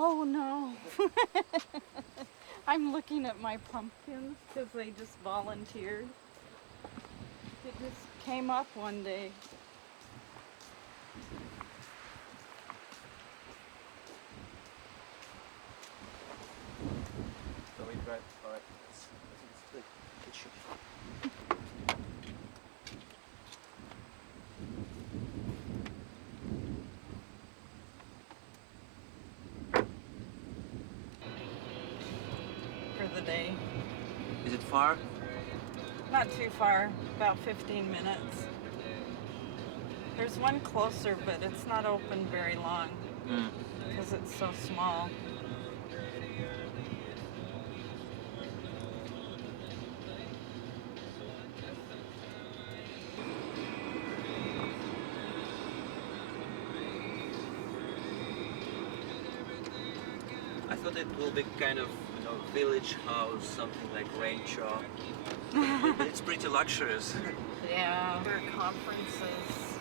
Oh no. I'm looking at my pumpkins because they just volunteered. It just came up one day. So we tried. All right. Let's the kitchen. For the day. Is it far? Not too far, about 15 minutes. There's one closer, but it's not open very long because it's so small. I thought it will be kind of, village house, something like rancho. But it's pretty luxurious. Yeah, for conferences.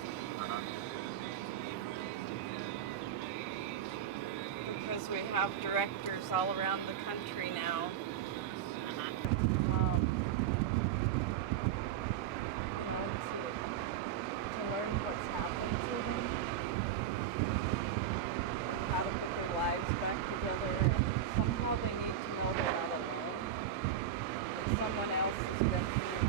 Because we have directors all around the country now. To learn what's happened to them, how to put their lives back together, and somehow they need to know they're not alone. That someone else has been through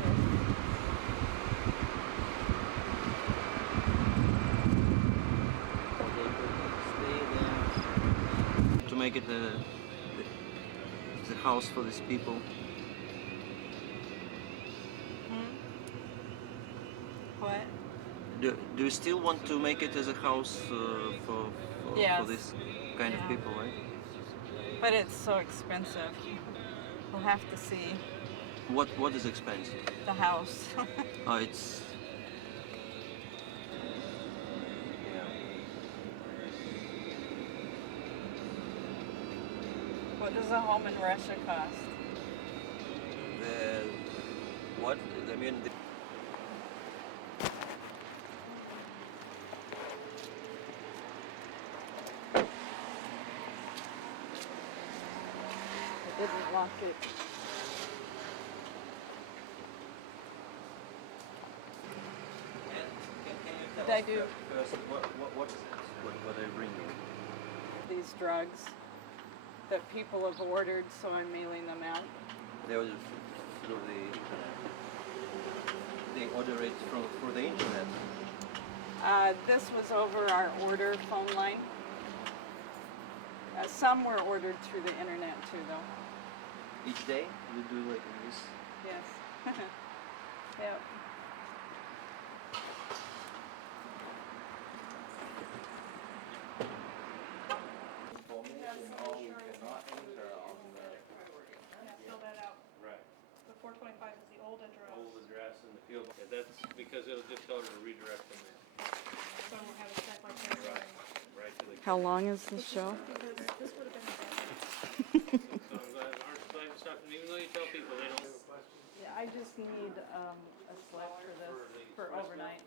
To make it the house for these people. What? Do you still want to make it as a house for this kind of people, right? But it's so expensive. We'll have to see What is expensive? the house. Oh, it's What does a home in Russia cost? what? I mean, I didn't lock it. can you tell Did I us do? first what is it? What they bring you? These drugs that people have ordered, so I'm mailing them out. They order through they order it through the internet. This was over our order phone line. Some were ordered through the internet too, though. Each day you do like this. Yes. Yep. Fill that out. Right. The 425 is the old address. Old address in the field. Yeah, that's because it'll just tell her to redirect them So we'll have it set like that. there. Right to the. How long is the show? Because this would have been So I'm glad aren't stuff, even though you tell people they don't. Yeah, I just need a slip for this for overnight.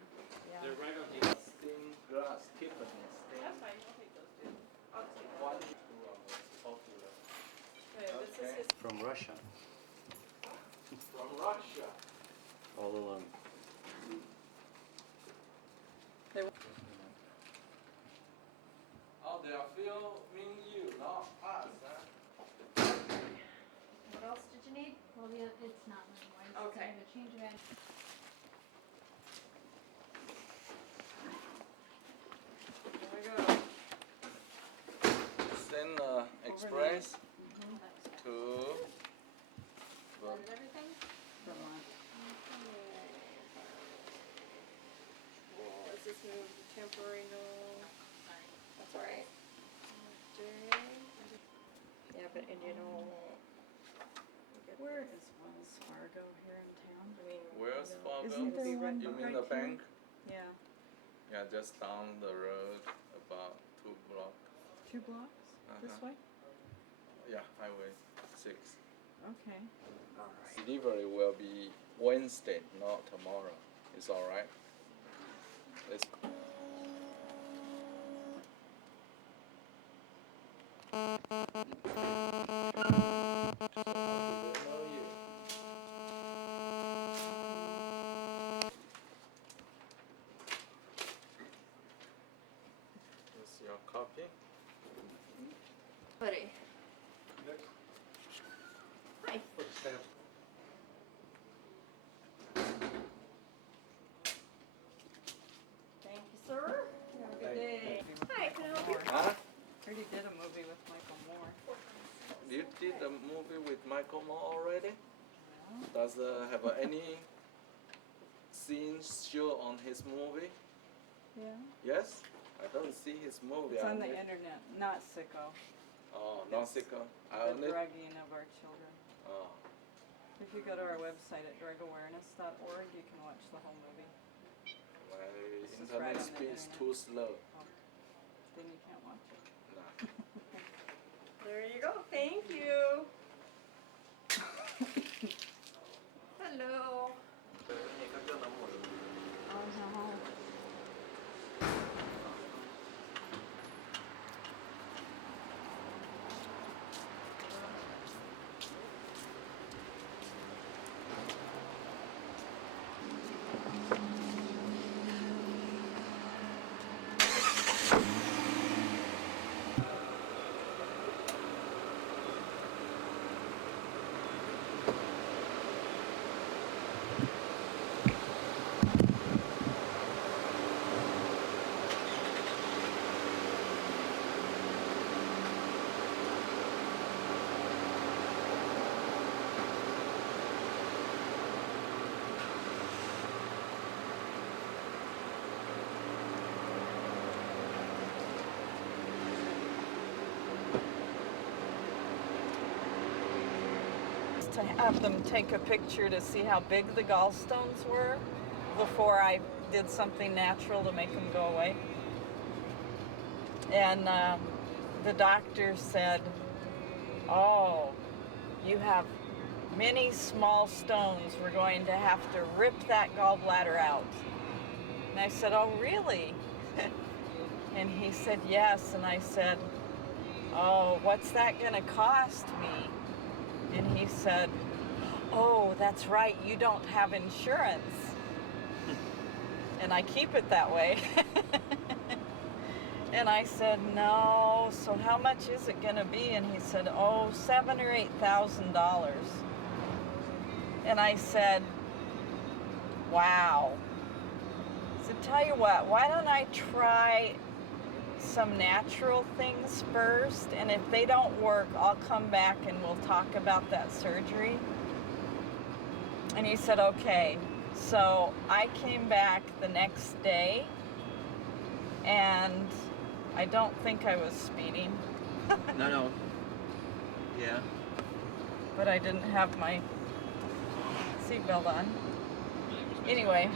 They're Yeah. right on the. Stained glass, Tiffany, That's stained fine, I'll take those two. I'll just take those. quality popular. This is his. From Russia. From Russia. All along. Oh, they are filming you, not us, huh? What else did you need? Well, yeah, it's not my voice. Okay. I have a change of ad. There we go. Send express to Loaded everything? Vermont. Well, is this move temporary? No. Sorry. That's all right. Yeah, but and you know. Where is Wells Fargo here in town? I mean, Wells Fargo. Isn't there one You mean right the here? bank? Yeah. Yeah, just down the road about 2 blocks. 2 blocks? This Uh-huh. way? Yeah, Highway 6. Okay. all right. Delivery will be Wednesday, not tomorrow. It's all right. Let's. copy. Buddy. Hi. Thank you, sir. Have a good day. Hi, can I help you? Huh? I already did a movie with Michael Moore. You did a movie with Michael Moore already? Does have any scenes show on his movie? Yeah. Yes? I don't see his movie. It's on the only- internet, not Sicko, Oh, not sicko. I the only. drugging of our children. Oh. If you go to our website at drugawareness.org, you can watch the whole movie. My This is internet right on the speed is internet. too slow. Then you can't watch it. Nah. There you go. Thank you. Hello. Никогда нам может. Oh no. To have them take a picture to see how big the gallstones were before I did something natural to make them go away. And the doctor said, "Oh, you have many small stones. We're going to have to rip that gallbladder out." And I said, "Oh, really?" And he said, "Yes." And I said, "Oh, what's that going to cost me?" And he said, "Oh, that's right, you don't have insurance." And I keep it that way. And I said, "No, so how much is it gonna be?" And he said, "Oh, $7,000 or $8,000. And I said, "Wow." So tell you what, why don't I try some natural things first, and if they don't work, I'll come back and we'll talk about that surgery. And he said, "Okay." So I came back the next day, and I don't think I was speeding, No. Yeah. but I didn't have my seatbelt on. Anyway.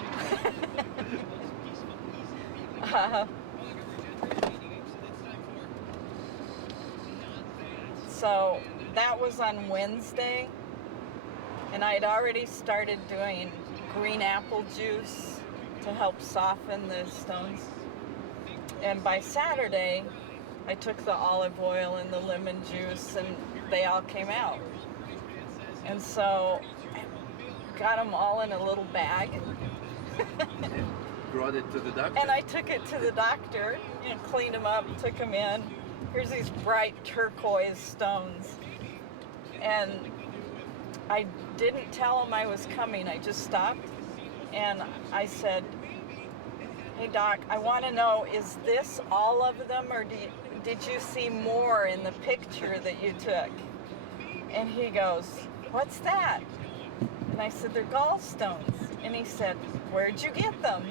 So that was on Wednesday, and I had already started doing green apple juice to help soften the stones. And by Saturday, I took the olive oil and the lemon juice, and they all came out. And so I got them all in a little bag. Brought it to the doctor. And I took it to the doctor, cleaned them up, took them in. Here's these bright turquoise stones. And I didn't tell him I was coming. I just stopped and I said, "Hey doc, I want to know, is this all of them, or did you see more in the picture that you took?" And he goes, "What's that?" And I said, "They're gallstones." And he said, "Where'd you get them?"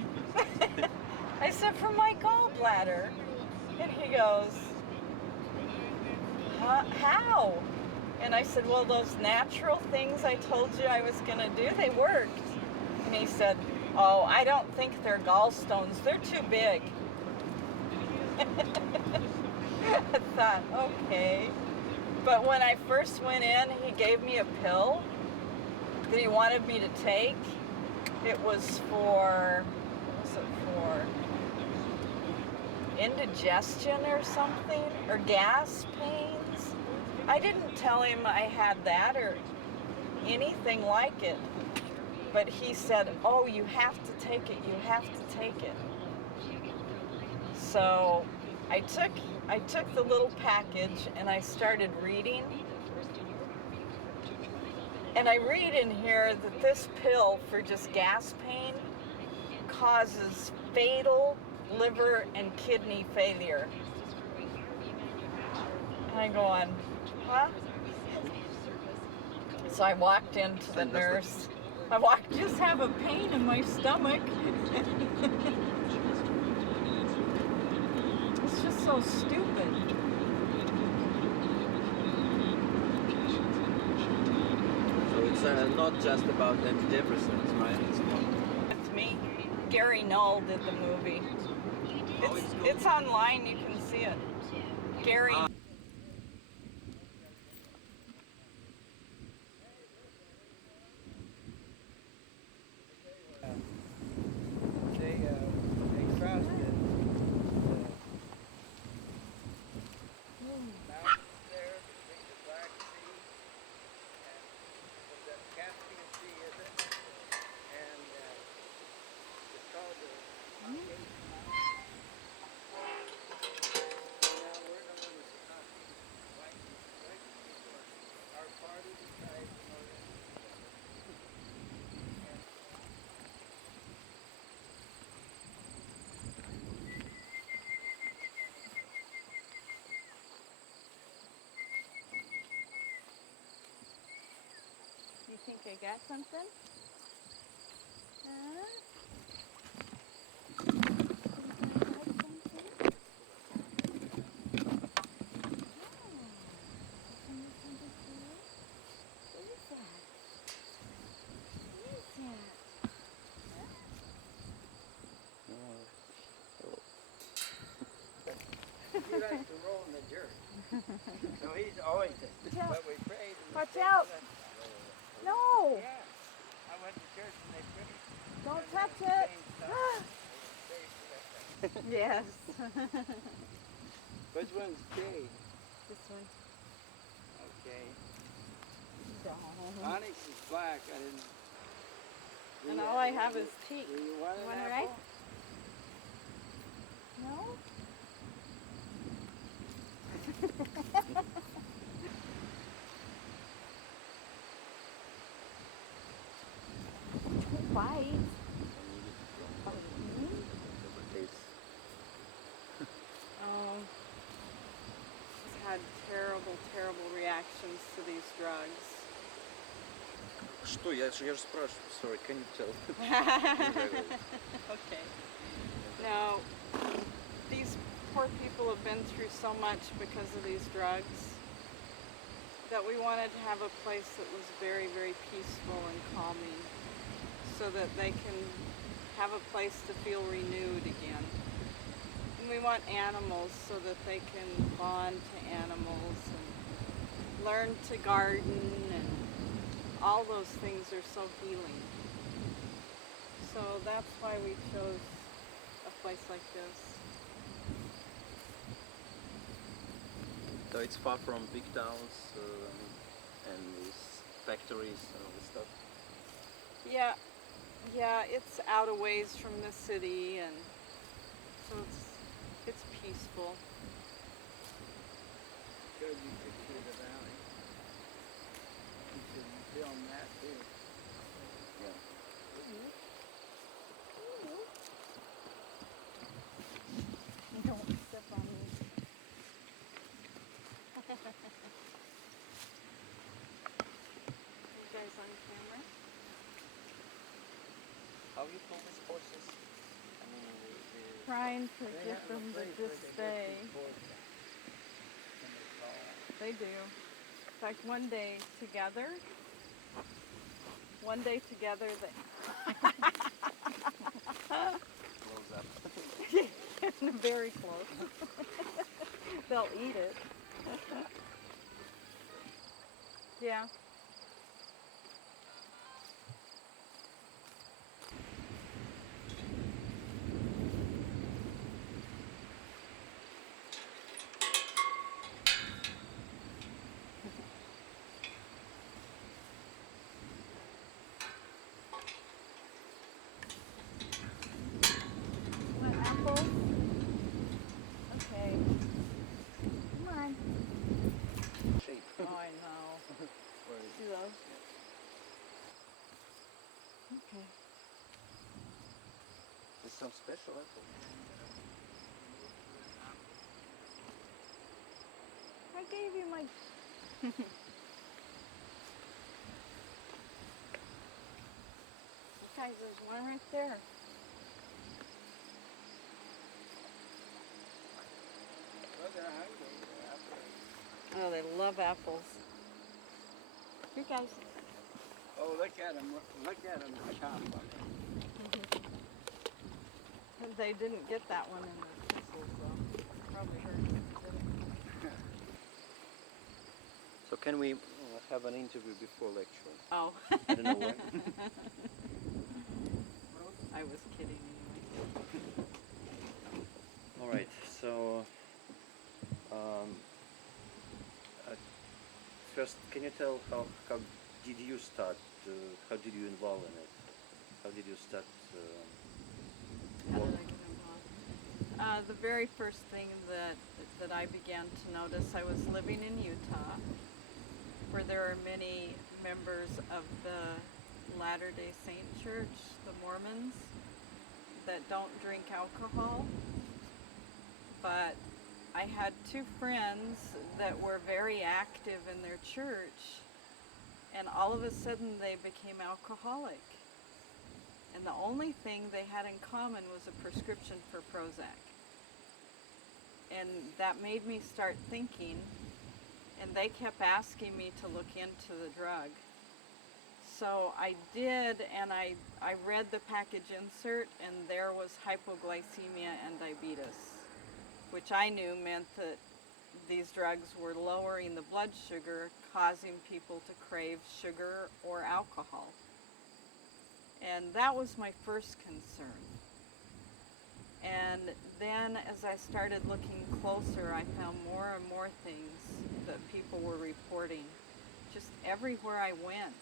I said, "From my gallbladder." And he goes, "How?" And I said, "Well, those natural things I told you I was going to do, they worked." And he said, "Oh, I don't think they're gallstones. They're too big." I thought, okay. But when I first went in, he gave me a pill that he wanted me to take. It was for, what was it for? Indigestion or something, or gas pains. I didn't tell him I had that or anything like it, but he said, "Oh, you have to take it, you have to take it." So I took the little package and I started reading. And I read in here that this pill for just gas pain causes fatal liver and kidney failure. And I go on, huh? So I walked into the nurse. Just have a pain in my stomach. It's just so stupid. So it's not just about antidepressants, right? It's more... It's me. Gary Null did the movie. It's online, you can see it. Gary. They crossed it. Mountains there between the Black Sea and the Caspian Sea, is it? And it's called the Caucasian Mountains. Now we're the ones that white people are part of the tribe in order to You think I got something? Huh? He likes to roll in the dirt. So he's always but we prayed. And Watch out! No! Yeah. I went to church and they prayed. Don't touch it! Yes. Which one's Jade? This one. Okay. Don't. Onyx is black. I didn't. And all I have is teak. Do you want an Want it apple? right? No? Bite. He's had terrible, terrible reactions to these drugs. Что? Я же спрашиваю. Sorry, can you tell? Okay. Now, these poor people have been through so much because of these drugs that we wanted to have a place that was very, very peaceful and calming so that they can have a place to feel renewed again. And we want animals so that they can bond to animals and learn to garden, and all those things are so healing. So that's why we chose a place like this. So it's far from big towns and these factories and all this stuff. Yeah, it's out a ways from the city, and so it's peaceful. Showed you a picture of the valley. You should film that too. Don't step on me. You guys on camera? How you call these horses? I mean, Trying to They get have a them to place where just they stay. get these horses when they call. They do. In fact, one day together, close up. getting very close. They'll eat it. Yeah. Want apples? Okay. some special apple. I gave you my. Guys, there's one right there. Well, they're hungry. Oh, they love apples. Here, guys. Oh, look at them. Look at them chomp them. They didn't get that one in the thistles, though. Probably hurt them, did it? So can we have an interview before lecture? Oh. I don't know why. I was kidding anyway. All right. So first, can you tell how did you start? How did you involve in it? How did you start? How did I get involved? The very first thing that I began to notice, I was living in Utah, where there are many members of the Latter-day Saint Church, the Mormons, that don't drink alcohol. But I had two friends that were very active in their church, and all of a sudden they became alcoholic. And the only thing they had in common was a prescription for Prozac. And that made me start thinking, and they kept asking me to look into the drug. So I did, and I read the package insert, and there was hypoglycemia and diabetes, which I knew meant that these drugs were lowering the blood sugar, causing people to crave sugar or alcohol. And that was my first concern. And then as I started looking closer, I found more and more things that people were reporting, just everywhere I went.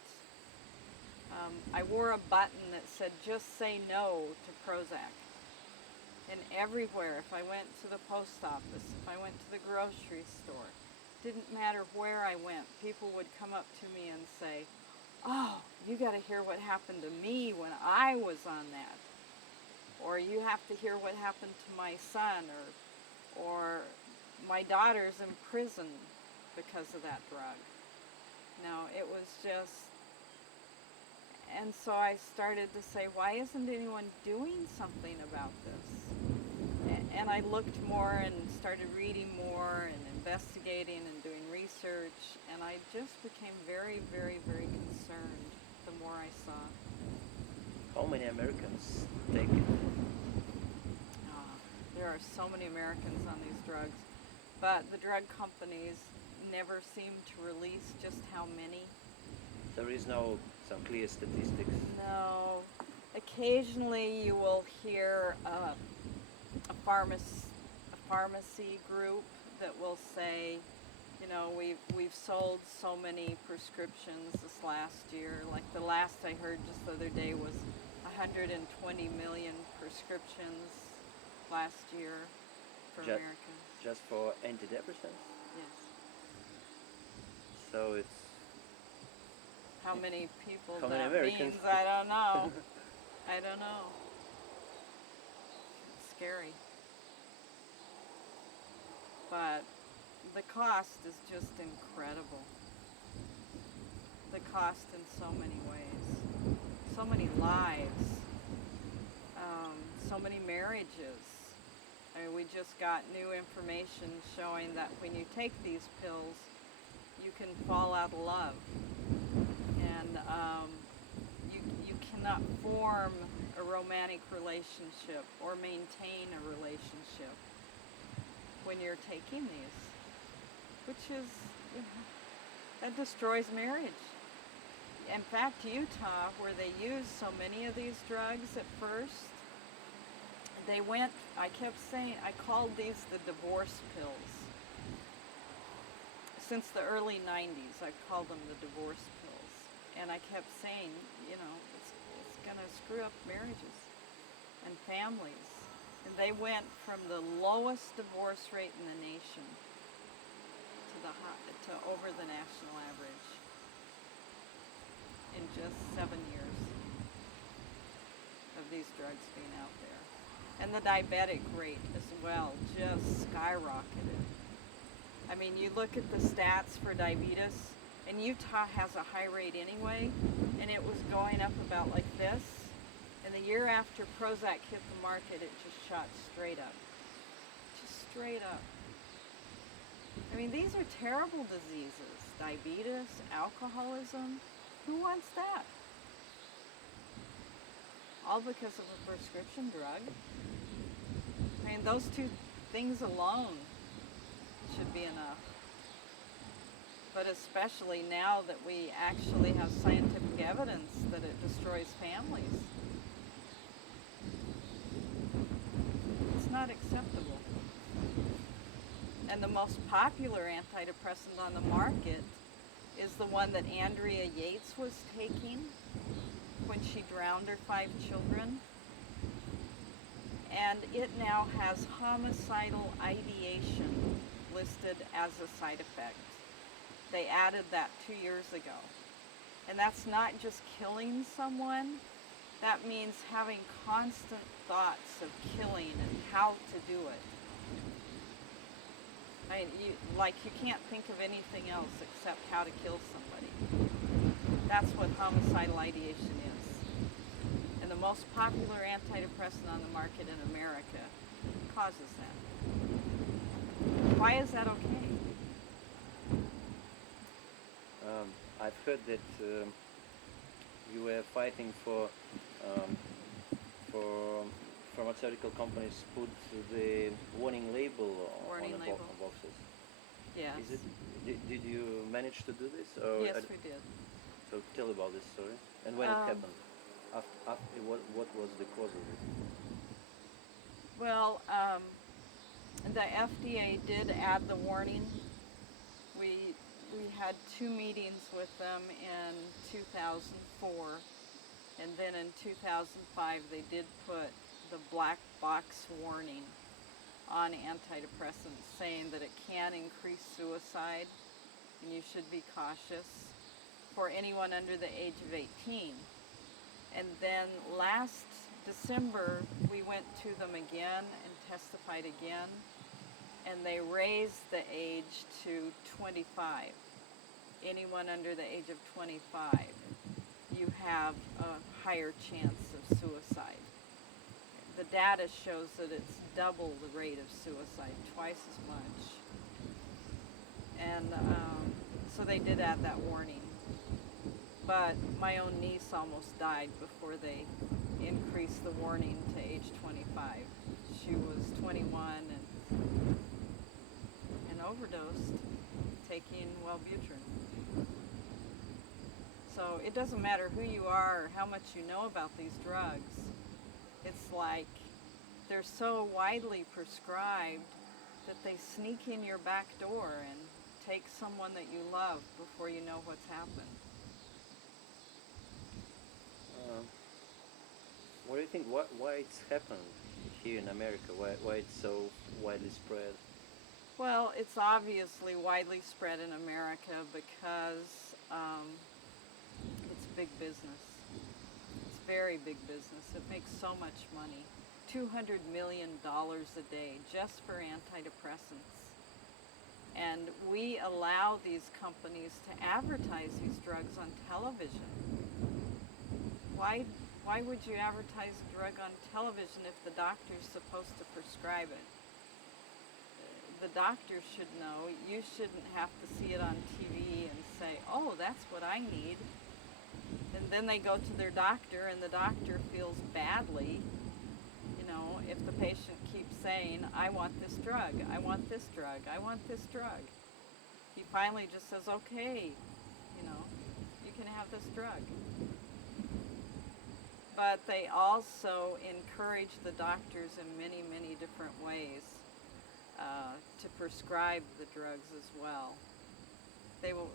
I wore a button that said, just say no to Prozac. And everywhere, if I went to the post office, if I went to the grocery store, didn't matter where I went, people would come up to me and say, oh, you got to hear what happened to me when I was on that. Or you have to hear what happened to my son, or my daughter's in prison because of that drug. No, it was just, and so I started to say, why isn't anyone doing something about this? And I looked more and started reading more and investigating and doing research, and I just became very, very, very concerned the more I saw. How many Americans take it? There are so many Americans on these drugs, but the drug companies never seem to release just how many. There is no some clear statistics. No. Occasionally you will hear a pharmacy group that will say, you know, we've sold so many prescriptions this last year. Like the last I heard just the other day was 120 million prescriptions last year for Americans. Just for antidepressants? Yes. So it's... How many people How that many Americans? means, I don't know. I don't know. It's scary. But the cost is just incredible. The cost in so many ways. So many lives. So many marriages. I mean, we just got new information showing that when you take these pills, you can fall out of love. And you cannot form a romantic relationship or maintain a relationship when you're taking these, which is, you know, that destroys marriage. In fact, Utah, where they use so many of these drugs at first, they went, I kept saying, I called these the divorce pills. Since the early 90s, I called them the divorce pills. And I kept saying, you know, it's going to screw up marriages and families. And they went from the lowest divorce rate in the nation to over the national average in just 7 years of these drugs being out there. And the diabetic rate as well just skyrocketed. I mean, you look at the stats for diabetes, and Utah has a high rate anyway, and it was going up about like this. And the year after Prozac hit the market, it just shot straight up. Just straight up. I mean, these are terrible diseases. Diabetes, alcoholism. Who wants that? All because of a prescription drug. I mean, those two things alone should be enough. But especially now that we actually have scientific evidence that it destroys families. It's not acceptable. And the most popular antidepressant on the market is the one that Andrea Yates was taking when she drowned her 5 children. And it now has homicidal ideation listed as a side effect. They added that 2 years ago. And that's not just killing someone, that means having constant thoughts of killing and how to do it. I mean, you can't think of anything else except how to kill somebody. That's what homicidal ideation is. And the most popular antidepressant on the market in America causes that. Why is that okay? I've heard that you were fighting for pharmaceutical companies put the warning label Warning on the label. boxes. Yes. Is it? Did you manage to do this? Or Yes, we did. So tell about this story and when it happened. What was the cause of it? Well, the FDA did add the warning. We had 2 meetings with them in 2004, and then in 2005 they did put the black box warning on antidepressants, saying that it can increase suicide and you should be cautious for anyone under the age of 18. And then last December we went to them again and testified again, and they raised the age to 25. Anyone under the age of 25, you have a higher chance of suicide. The data shows that it's double the rate of suicide, twice as much. And so they did add that warning. But my own niece almost died before they increased the warning to age 25. She was 21 and overdosed taking Wellbutrin. So it doesn't matter who you are or how much you know about these drugs. It's like they're so widely prescribed that they sneak in your back door and take someone that you love before you know what's happened. What do you think? Why it's happened here in America? Why it's so widely spread? Well, it's obviously widely spread in America because it's big business. It's very big business. It makes so much money. $200 million a day just for antidepressants. And we allow these companies to advertise these drugs on television. Why would you advertise a drug on television if the doctor's supposed to prescribe it? The doctor should know. You shouldn't have to see it on TV and say, oh, that's what I need. And then they go to their doctor and the doctor feels badly, if the patient keeps saying, I want this drug, I want this drug, I want this drug. He finally just says, okay, you can have this drug. But they also encourage the doctors in many, many different ways to prescribe the drugs as well. They will,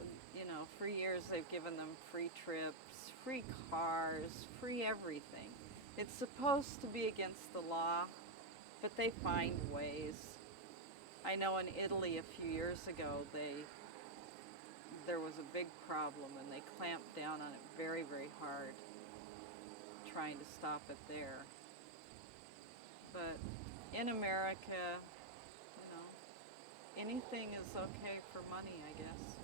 for years they've given them free trips, free cars, free everything. It's supposed to be against the law, but they find ways. I know in Italy a few years ago there was a big problem and they clamped down on it very, very hard, trying to stop it there. But in America, anything is okay for money, I guess.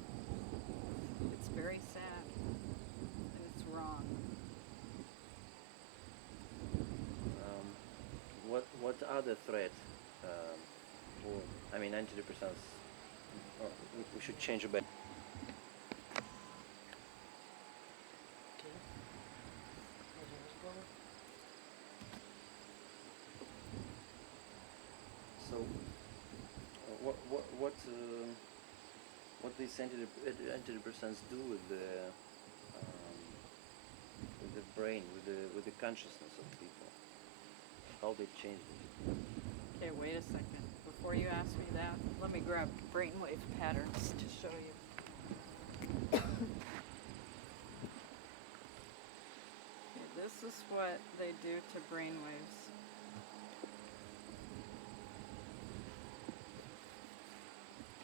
It's very sad, and it's wrong. What other threat? I mean, antidepressants. We should change a bit. So, what these antidepressants do with the brain, with the consciousness of people? How they change it? Okay, wait a second. Before you ask me that, let me grab brainwave patterns to show you. Okay, this is what they do to brainwaves.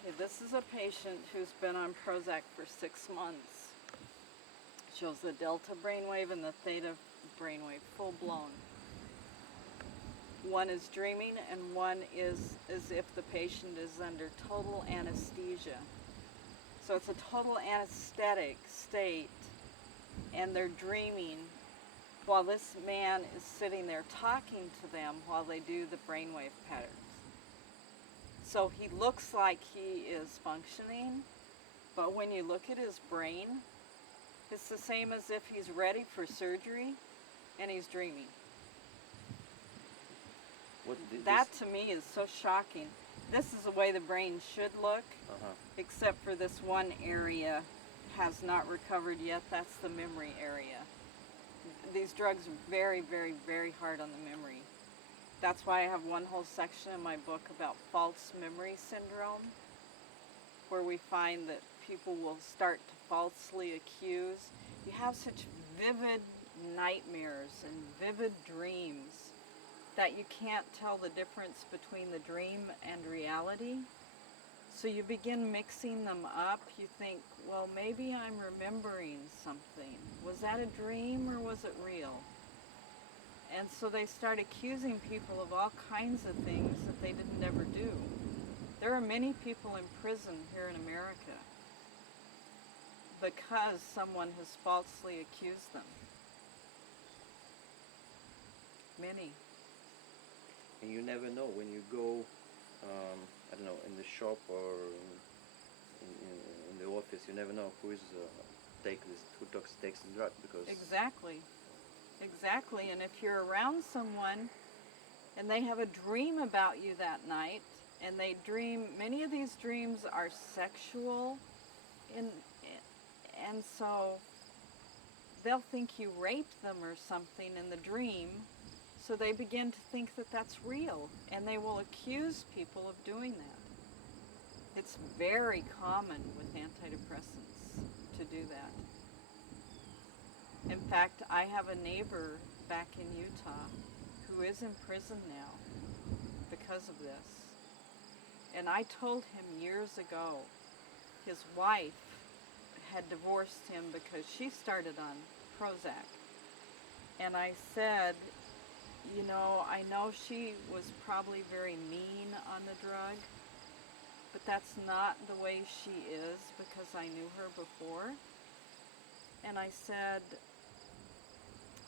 Okay, this is a patient who's been on Prozac for 6 months. Shows the delta brainwave and the theta brainwave, full blown. One is dreaming and one is as if the patient is under total anesthesia. So it's a total anesthetic state, and they're dreaming while this man is sitting there talking to them while they do the brainwave patterns. So he looks like he is functioning, but when you look at his brain, it's the same as if he's ready for surgery and he's dreaming. That to me is so shocking. This is the way the brain should look, except for this one area has not recovered yet. That's the memory area. These drugs are very, very, very hard on the memory. That's why I have one whole section in my book about false memory syndrome, where we find that people will start to falsely accuse. You have such vivid nightmares and vivid dreams that you can't tell the difference between the dream and reality. So you begin mixing them up. You think, well, maybe I'm remembering something. Was that a dream or was it real? And so they start accusing people of all kinds of things that they didn't ever do. There are many people in prison here in America because someone has falsely accused them. Many. And you never know when you go, I don't know, in the shop or in the office. You never know who takes the drug because. Exactly. And if you're around someone and they have a dream about you that night, and they dream, many of these dreams are sexual, and so they'll think you raped them or something in the dream. So they begin to think that that's real, and they will accuse people of doing that. It's very common with antidepressants to do that. In fact, I have a neighbor back in Utah who is in prison now because of this. And I told him years ago, his wife had divorced him because she started on Prozac. And I said, you know, I know she was probably very mean on the drug, but that's not the way she is because I knew her before. And I said,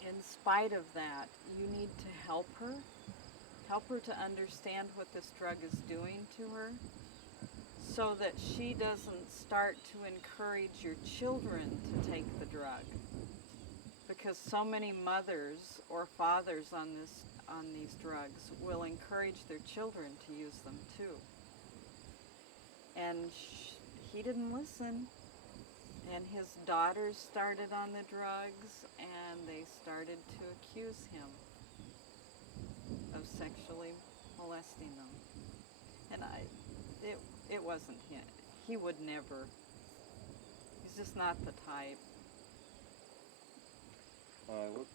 in spite of that, you need to help her to understand what this drug is doing to her, so that she doesn't start to encourage your children to take the drug. Because so many mothers or fathers on these drugs will encourage their children to use them too. And he didn't listen. And his daughters started on the drugs, and they started to accuse him of sexually molesting them. And it wasn't him. He would never. He's just not the type.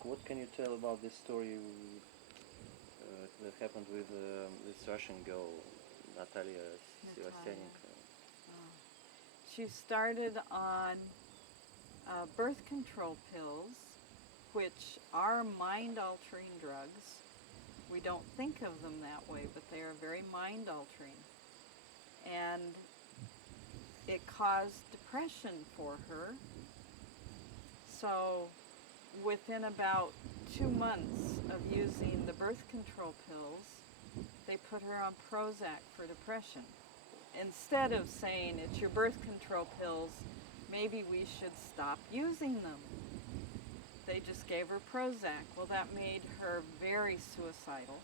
What can you tell about this story that happened with this Russian girl, Natalia? She started on birth control pills, which are mind-altering drugs, We don't think of them that way, but they are very mind altering. And it caused depression for her. So within about 2 months of using the birth control pills, they put her on Prozac for depression. Instead of saying, it's your birth control pills, maybe we should stop using them. They just gave her Prozac. Well, that made her very suicidal.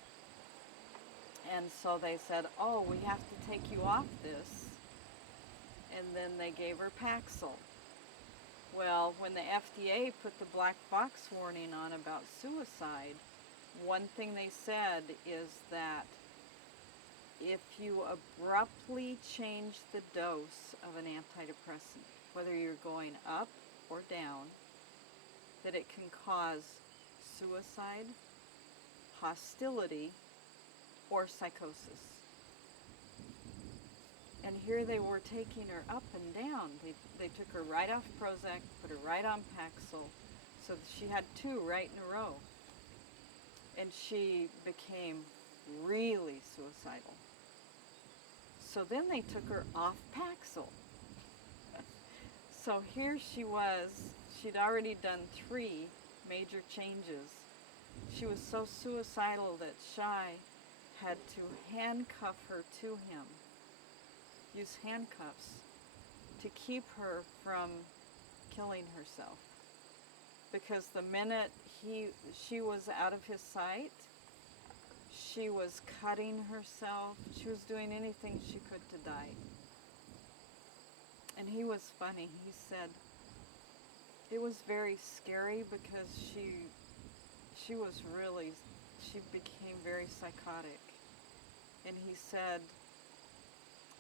And so they said, oh, we have to take you off this. And then they gave her Paxil. Well, when the FDA put the black box warning on about suicide, one thing they said is that if you abruptly change the dose of an antidepressant, whether you're going up or down, that it can cause suicide, hostility, or psychosis. And here they were taking her up and down. They took her right off Prozac, put her right on Paxil, so that she had 2 right in a row. And she became really suicidal. So then they took her off Paxil. So here she was, she'd already done 3 major changes. She was so suicidal that Shai had to handcuff her to him, use handcuffs to keep her from killing herself. Because the minute she was out of his sight, she was cutting herself. She was doing anything she could to die. And he was funny. He said it was very scary because she became very psychotic. And he said,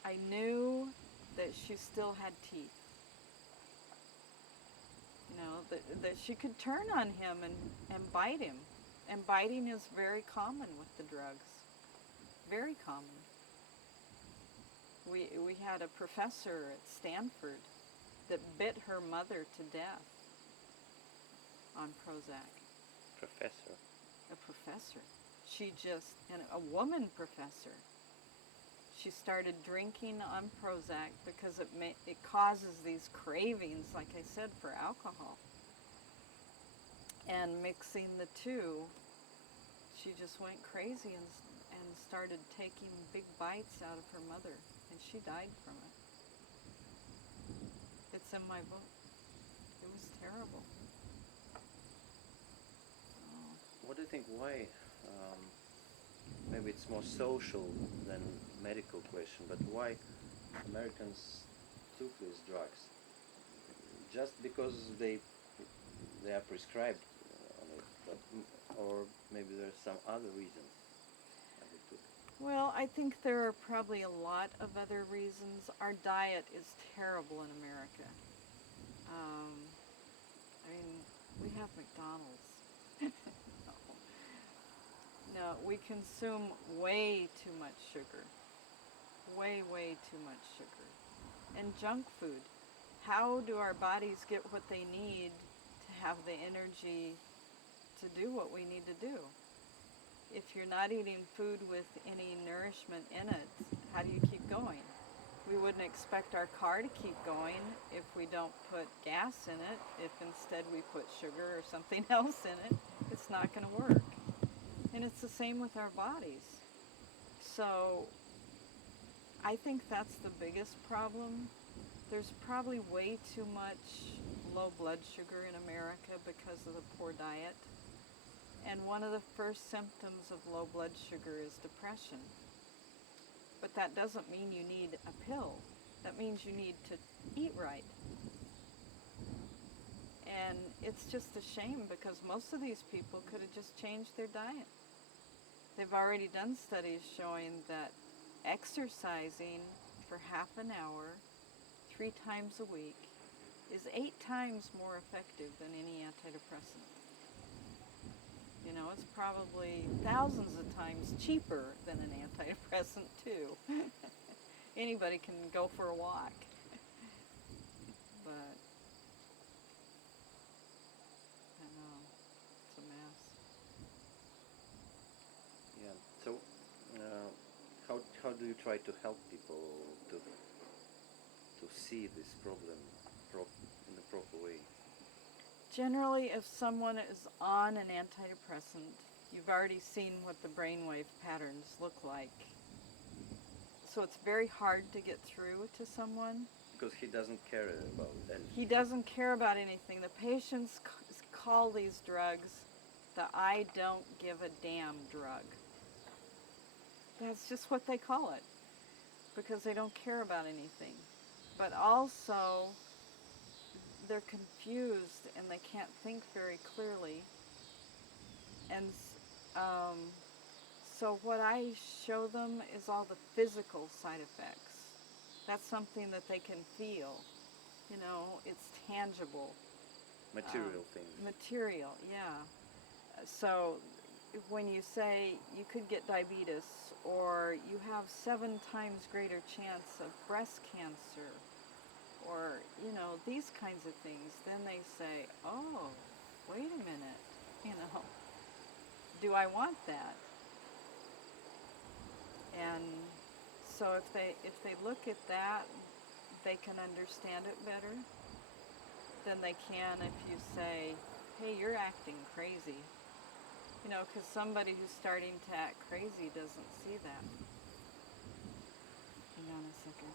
I knew that she still had teeth. You know, that she could turn on him and bite him. And biting is very common with the drugs. Very common. We had a professor at Stanford that bit her mother to death on Prozac. Professor. A professor. And a woman professor. She started drinking on Prozac because it causes these cravings, like I said, for alcohol. And mixing the 2, she just went crazy and started taking big bites out of her mother. And she died from it. It's in my book. It was terrible. Oh. What do you think? Why? Maybe it's more social than medical question, but why Americans took these drugs? Just because they are prescribed, or maybe there's some other reason why they took it? Well, I think there are probably a lot of other reasons. Our diet is terrible in America. I mean, we have McDonald's. No, we consume way too much sugar. Way, way too much sugar. And junk food. How do our bodies get what they need to have the energy to do what we need to do? If you're not eating food with any nourishment in it, how do you keep going? We wouldn't expect our car to keep going if we don't put gas in it. If instead we put sugar or something else in it, it's not going to work. And it's the same with our bodies. So I think that's the biggest problem. There's probably way too much low blood sugar in America because of the poor diet. And one of the first symptoms of low blood sugar is depression. But that doesn't mean you need a pill. That means you need to eat right. And it's just a shame because most of these people could have just changed their diet. They've already done studies showing that exercising for half an hour, 3 times a week, is 8 times more effective than any antidepressant. You know, it's probably thousands of times cheaper than an antidepressant too. Anybody can go for a walk. But I know, it's a mess. do you try to help people to see this problem in the proper way? Generally, if someone is on an antidepressant, you've already seen what the brainwave patterns look like. So it's very hard to get through to someone. Because he doesn't care about anything. He doesn't care about anything. The patients call these drugs the I don't give a damn drug. That's just what they call it, because they don't care about anything. But also, they're confused and they can't think very clearly. And so what I show them is all the physical side effects. That's something that they can feel. You know, it's tangible. Material things. Material, yeah. So when you say you could get diabetes, or you have 7 times greater chance of breast cancer, or, you know, these kinds of things, then they say, oh, wait a minute, you know, do I want that? And so if they look at that, they can understand it better than they can if you say, hey, you're acting crazy. You know, because somebody who's starting to act crazy doesn't see that. Hang on a second.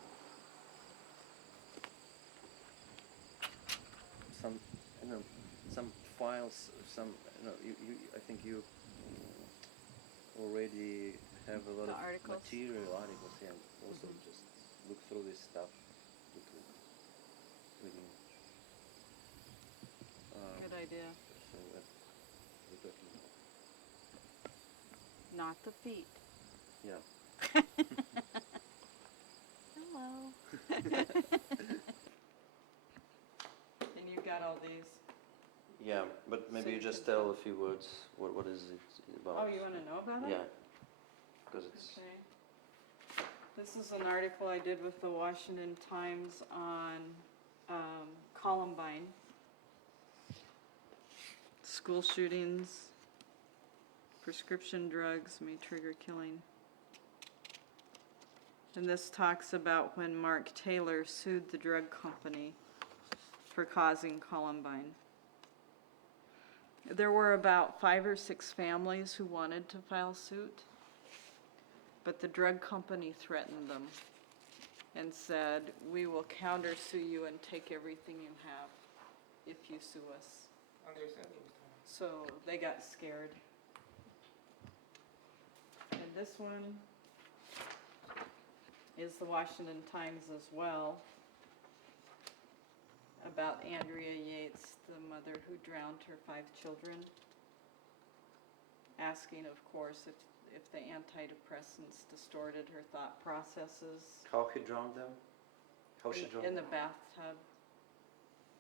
Some files, I think you already have a lot The of articles? material articles, yeah. Also just look through this stuff. Reading. Good idea. So we're talking about. Not the feet. Yeah. Hello. And you've got all these. Yeah, but maybe So you you just can tell tell. a few words. What is it about? Oh, you want to know about it? Yeah, because it's Okay. This is an article I did with the Washington Times on Columbine. School shootings, prescription drugs may trigger killing. And this talks about when Mark Taylor sued the drug company for causing Columbine. There were about 5 or 6 families who wanted to file suit, but the drug company threatened them and said, we will countersue you and take everything you have if you sue us. So they got scared. And this one is the Washington Times as well, about Andrea Yates, the mother who drowned her 5 children, asking, of course, if the antidepressants distorted her thought processes. how he drowned them. How she drowned In the them. bathtub,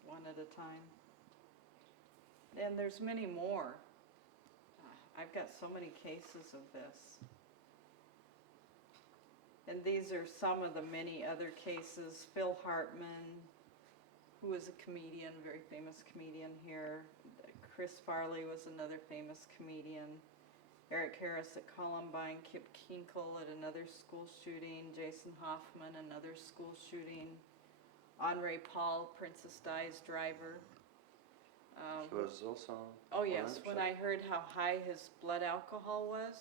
one at a time. And there's many more. I've got so many cases of this. And these are some of the many other cases. Phil Hartman, who was a comedian, very famous comedian here. Chris Farley was another famous comedian. Eric Harris at Columbine, Kip Kinkle at another school shooting, Jason Hoffman, another school shooting, Henri Paul, Princess Di's driver. He was also. Oh yes, 100%. when I heard how high his blood alcohol was,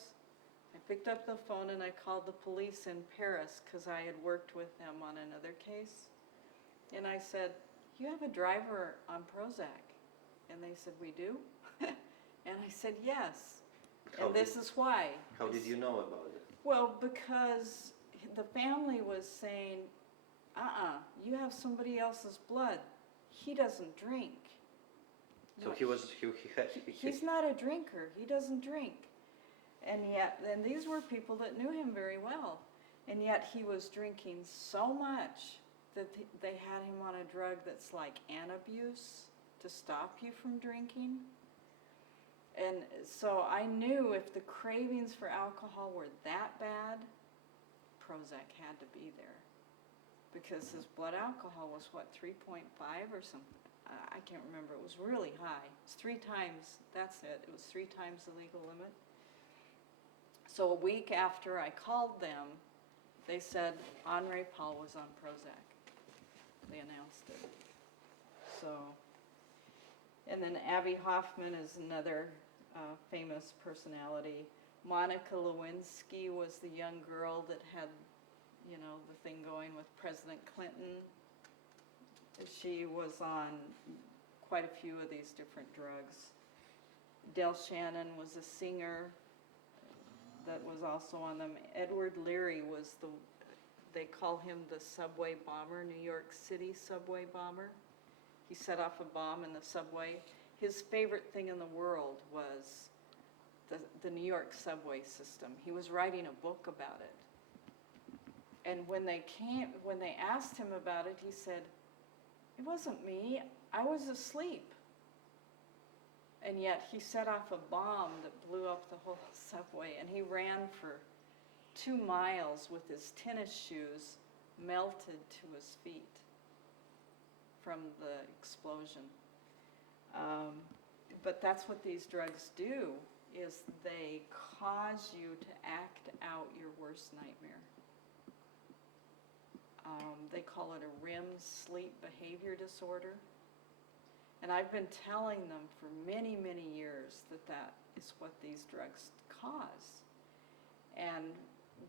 I picked up the phone and I called the police in Paris because I had worked with them on another case. And I said, you have a driver on Prozac? And they said, we do? And I said, yes. How And this is why. How did you know about it? Well, because the family was saying, you have somebody else's blood. He doesn't drink. So No, he was He's not a drinker. He doesn't drink. And yet, and these were people that knew him very well. And yet he was drinking so much that they had him on a drug that's like antabuse to stop you from drinking. And so I knew if the cravings for alcohol were that bad, Prozac had to be there. Because his blood alcohol was, what, 3.5 or something? I can't remember. It was really high. It's 3 times, that's it. It was 3 times the legal limit. So a week after I called them, they said Henri Paul was on Prozac. They announced it. So, and then Abby Hoffman is another famous personality. Monica Lewinsky was the young girl that had, you know, the thing going with President Clinton. She was on quite a few of these different drugs. Del Shannon was a singer that was also on them. Edward Leary was they call him the subway bomber, New York City subway bomber. He set off a bomb in the subway. His favorite thing in the world was the New York subway system. He was writing a book about it. And when they asked him about it, he said, "It wasn't me, I was asleep." And yet he set off a bomb that blew up the whole subway, and he ran for 2 miles with his tennis shoes melted to his feet from the explosion. But that's what these drugs do, is they cause you to act out your worst nightmare. They call it a REM sleep behavior disorder. And I've been telling them for many, many years that is what these drugs cause. And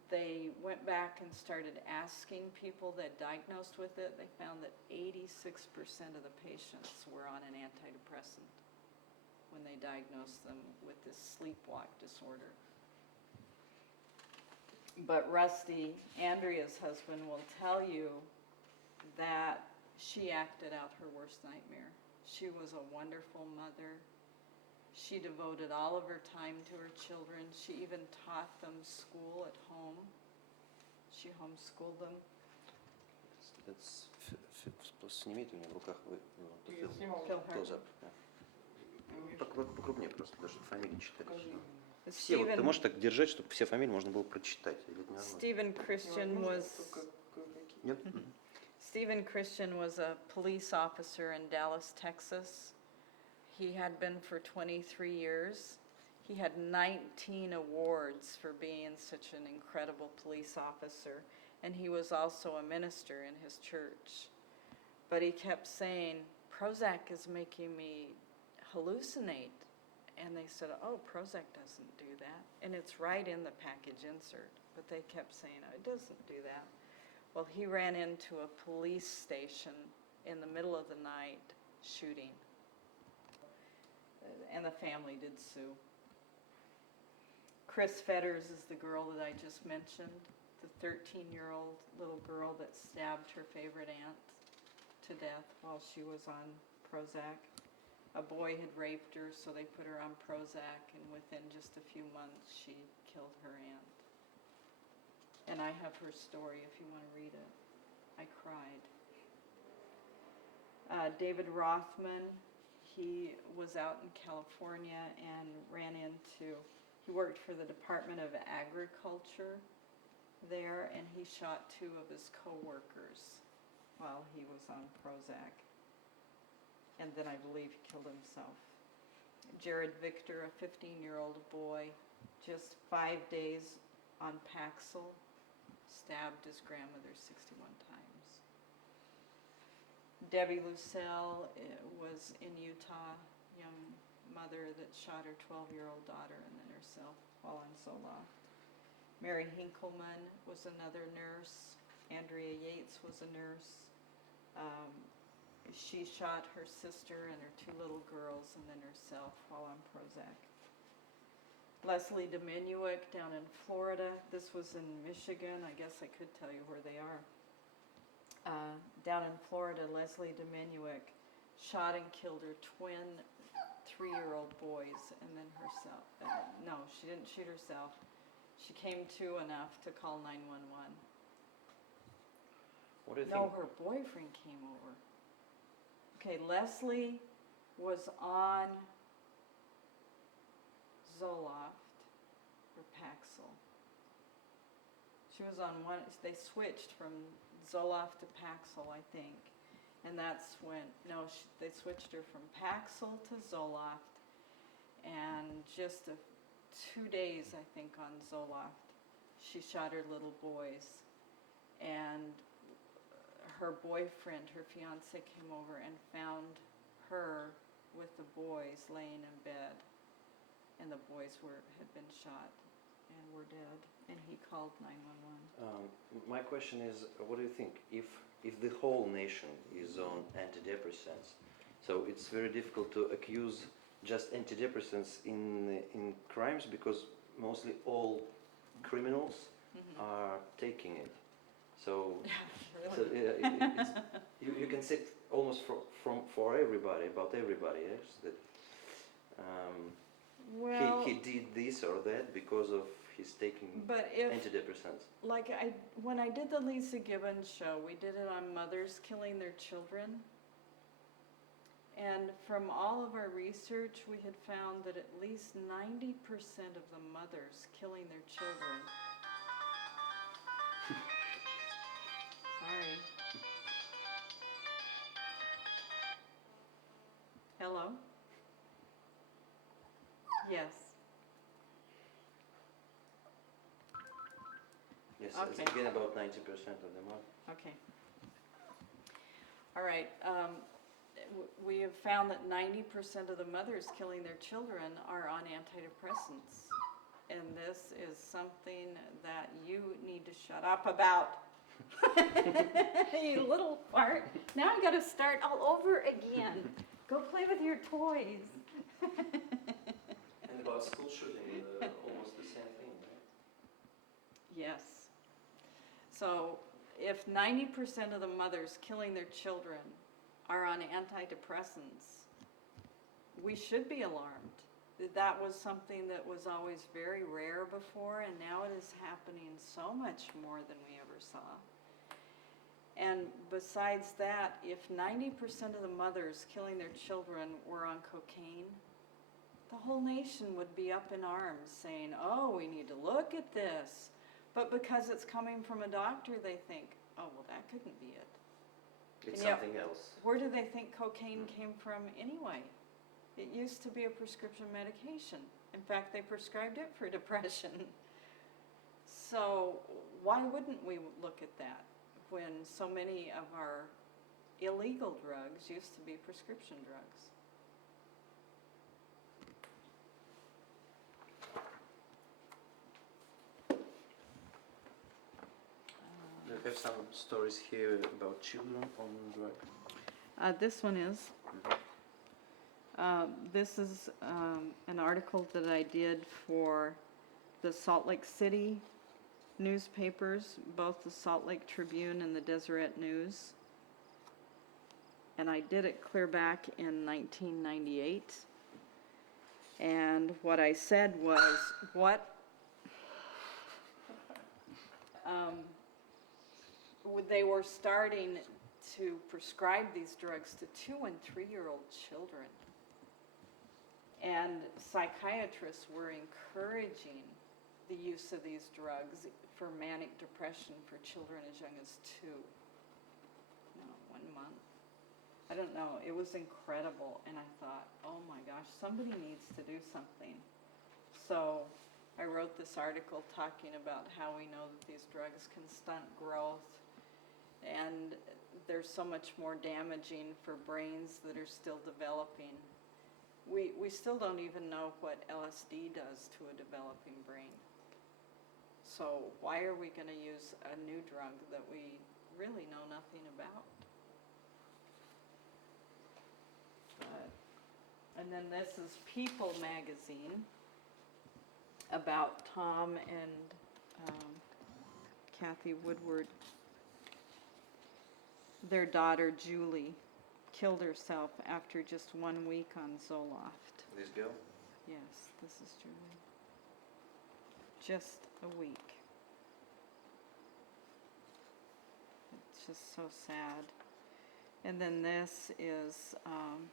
they went back and started asking people that diagnosed with it. They found that 86% of the patients were on an antidepressant when they diagnosed them with this sleepwalk disorder. But Rusty, Andrea's husband, will tell you that she acted out her worst nightmare. She was a wonderful mother. She devoted all of her time to her children. She even taught them school at home. She homeschooled them. Снимите у меня в руках вы Phil close-up. Покрупнее просто, даже фамилии читались. Все, вот Stephen, ты можешь так держать, чтобы все фамилии можно было прочитать. Или это нормально? Stephen Christian was Нет? Stephen Christian was a police officer in Dallas, Texas. He had been for 23 years. He had 19 awards for being such an incredible police officer, and he was also a minister in his church. But he kept saying, "Prozac is making me hallucinate." And they said, "Oh, Prozac doesn't do that." And it's right in the package insert, but they kept saying, "Oh, it doesn't do that." Well, he ran into a police station in the middle of the night shooting. And the family did sue. Chris Fetters is the girl that I just mentioned, the 13-year-old little girl that stabbed her favorite aunt to death while she was on Prozac. A boy had raped her, so they put her on Prozac, and within just a few months, she killed her aunt. And I have her story if you want to read it. I cried. David Rothman, he was out in California and he worked for the Department of Agriculture there, and he shot 2 of his co-workers while he was on Prozac. And then I believe he killed himself. Jared Victor, a 15-year-old boy, just 5 days on Paxil, stabbed his grandmother 61 times. Debbie Lucelle was in Utah, young mother that shot her 12-year-old daughter and then herself while on Zoloft. Mary Hinkleman was another nurse. Andrea Yates was a nurse. She shot her sister and her 2 little girls and then herself while on Prozac. Leslie Dominuik down in Florida. This was in Michigan. I guess I could tell you where they are. Down in Florida, Leslie Dominuik shot and killed her twin 3-year-old boys and then herself. No, she didn't shoot herself. She came to enough to call 911. What do you No, think? her boyfriend came over. Okay, Leslie was on Zoloft or Paxil. She was on one, they switched from Zoloft to Paxil, I think. And that's when, they switched her from Paxil to Zoloft. And just 2 days, I think, on Zoloft, she shot her little boys. and her boyfriend, her fiance, came over and found her with the boys laying in bed, and the boys had been shot and were dead, and he called 911. My question is, what do you think? If the whole nation is on antidepressants, so it's very difficult to accuse just antidepressants in crimes, because mostly all criminals are taking it. So, so it's, you can say almost for everybody, about everybody, yes, that Well, he did this or that because of his taking but if, antidepressants. like when I did the Lisa Gibbons show, we did it on mothers killing their children. And from all of our research, we had found that at least 90% of the mothers killing their children. Sorry. Hello? Yes. Yes, Okay. it's again about 90% of them are. Okay. All right. We have found that 90% of the mothers killing their children are on antidepressants. And this is something that you need to shut up about. You little fart. Now I got to start all over again. Go play with your toys. And about school shooting, almost the same thing, right? Yes. So if 90% of the mothers killing their children are on antidepressants, we should be alarmed. That was something that was always very rare before, and now it is happening so much more than we ever saw. And besides that, if 90% of the mothers killing their children were on cocaine, the whole nation would be up in arms saying, oh, we need to look at this. But because it's coming from a doctor, they think, oh, well, that couldn't be it. It's And yet, something else. where do they think cocaine came from anyway? It used to be a prescription medication. In fact, they prescribed it for depression. So why wouldn't we look at that when so many of our illegal drugs used to be prescription drugs? You have some stories here about children on drug. This one is. This is an article that I did for the Salt Lake City newspapers, both the Salt Lake Tribune and the Deseret News. And I did it clear back in 1998. And what I said was, they were starting to prescribe these drugs to 2- and 3-year-old children. And psychiatrists were encouraging the use of these drugs for manic depression for children as young as 1 month. I don't know, it was incredible, and I thought, oh my gosh, somebody needs to do something. So I wrote this article talking about how we know that these drugs can stunt growth, and they're so much more damaging for brains that are still developing. We still don't even know what LSD does to a developing brain. So why are we going to use a new drug that we really know nothing about? And then this is People magazine about Tom and Kathy Woodward. Their daughter Julie killed herself after just 1 week on Zoloft. This girl? Yes, this is Julie. Just a week. It's just so sad. And then this is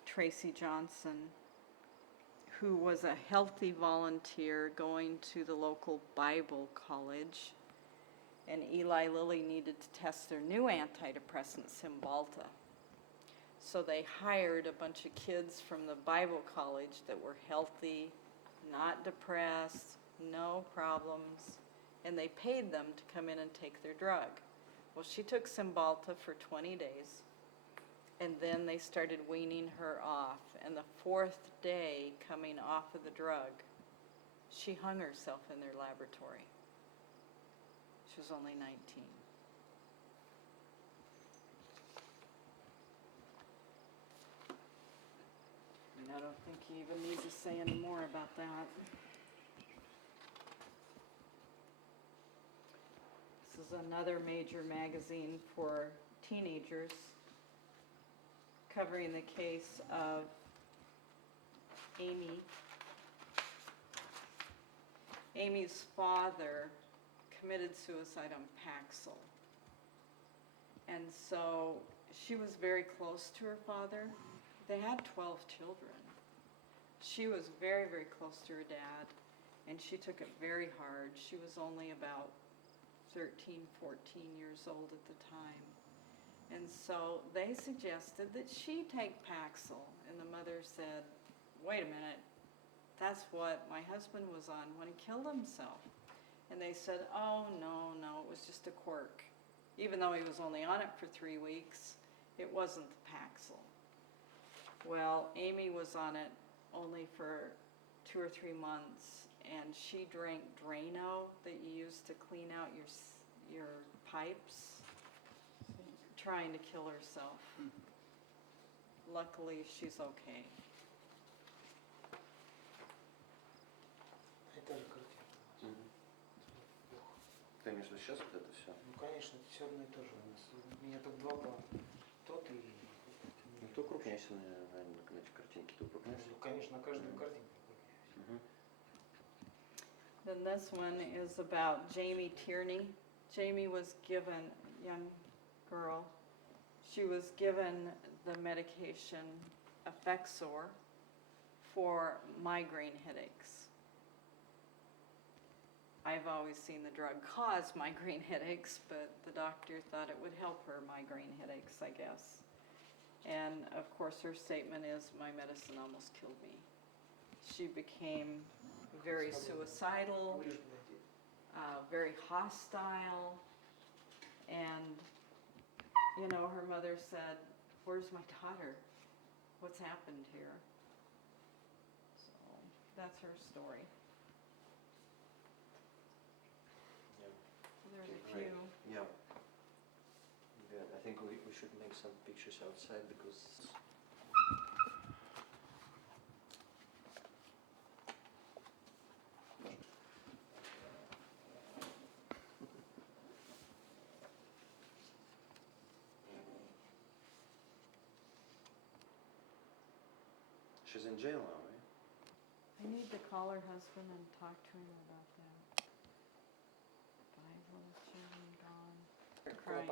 Tracy Johnson, who was a healthy volunteer going to the local Bible college. And Eli Lilly needed to test their new antidepressant, Cymbalta. So they hired a bunch of kids from the Bible college that were healthy, not depressed, no problems, and they paid them to come in and take their drug. Well, she took Cymbalta for 20 days, and then they started weaning her off. And the fourth day coming off of the drug, she hung herself in their laboratory. She was only 19. And I don't think you even need to say any more about that. This is another major magazine for teenagers covering the case of Amy. Amy's father committed suicide on Paxil. And so she was very close to her father. They had 12 children. She was very, very close to her dad, and she took it very hard. She was only about 13, 14 years old at the time. And so they suggested that she take Paxil, and the mother said, wait a minute, that's what my husband was on when he killed himself. And they said, oh, no, it was just a quirk. Even though he was only on it for 3 weeks, it wasn't the Paxil. Well, Amy was on it only for 2 or 3 months, and she drank Drano that you use to clean out your pipes, trying to kill herself. Luckily, she's okay. Это же картина. Ты имеешь в виду сейчас вот это все? Ну, конечно, это все одно и то же. У меня тут два плана. Тот и... Ну, ты укрупняйся на эти картинки, ты укрупняйся. Ну, конечно, на каждую картинку. Then this one is about Jamie Tierney. Jamie was given, young girl, she was given the medication Effexor for migraine headaches. I've always seen the drug cause migraine headaches, but the doctor thought it would help her migraine headaches, I guess. And of course her statement is, my medicine almost killed me. She became very suicidal, very hostile, and you know, her mother said, where's my daughter? What's happened here? So that's her story. There's a Great. few. Yeah. Good. I think we should make some pictures outside because she's in jail now, right? I need to call her husband and talk to him about that. 5 little children gone. They're crying.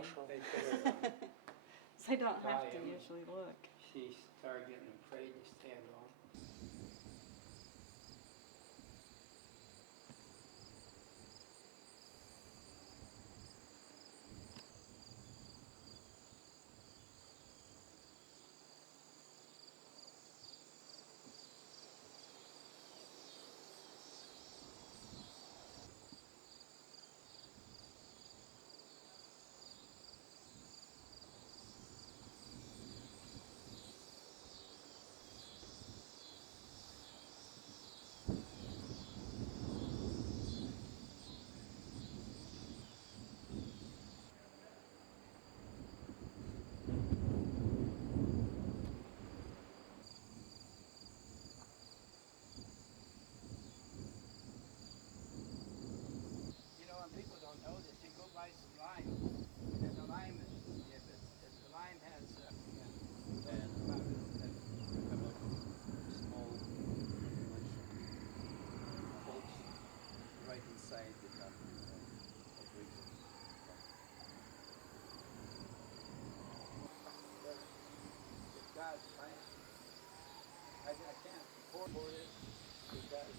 So I don't have to usually look. She started getting afraid to stand on. You know, and people don't know this. You go buy some lime, and the lime is, if the lime has, Small holes right inside the cup of reason. it's God's plan. I can't support it because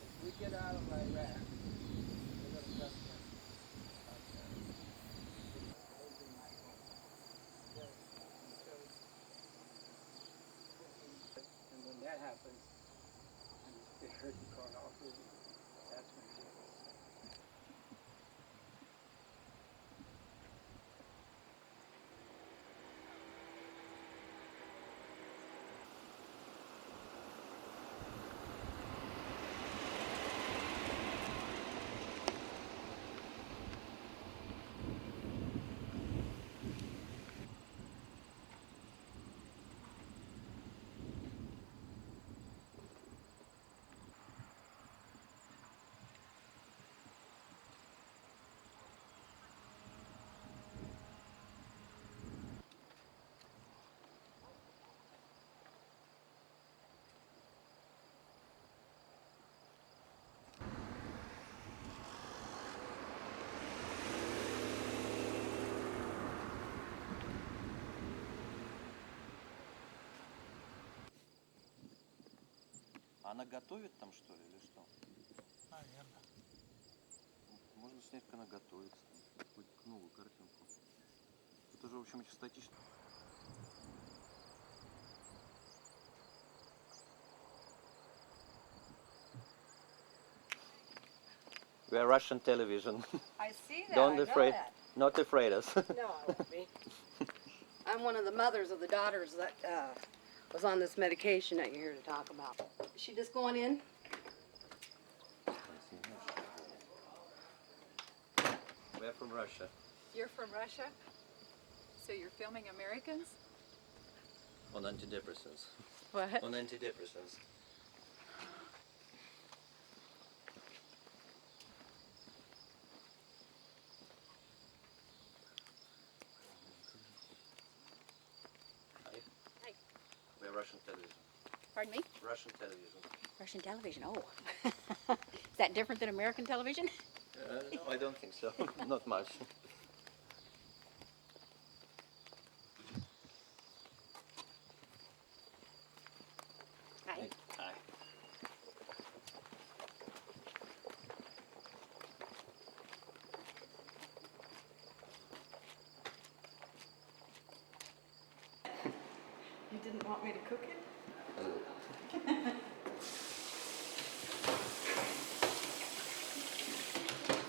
if we get out of Iraq, we're going to suffer. And when that happens, and the scared and gone off with you, that's when you Она готовит там что ли или что? Наверное. Можно снять, как она готовит. Хоть новую картинку. Это же, в общем, статично. We are Russian television. I see that. Don't I know afraid, that. not afraid us. No, I won't be. I'm one of the mothers of the daughters that was on this medication that you're here to talk about. Is she just going in? We are from Russia. You're from Russia? So you're filming Americans? On antidepressants. What? On antidepressants. Hi. We are Russian television. Pardon me? Russian television. Russian television. Oh. Is that different than American television? No, I don't think so. Not much. Hi. Hi. You didn't want me to cook it?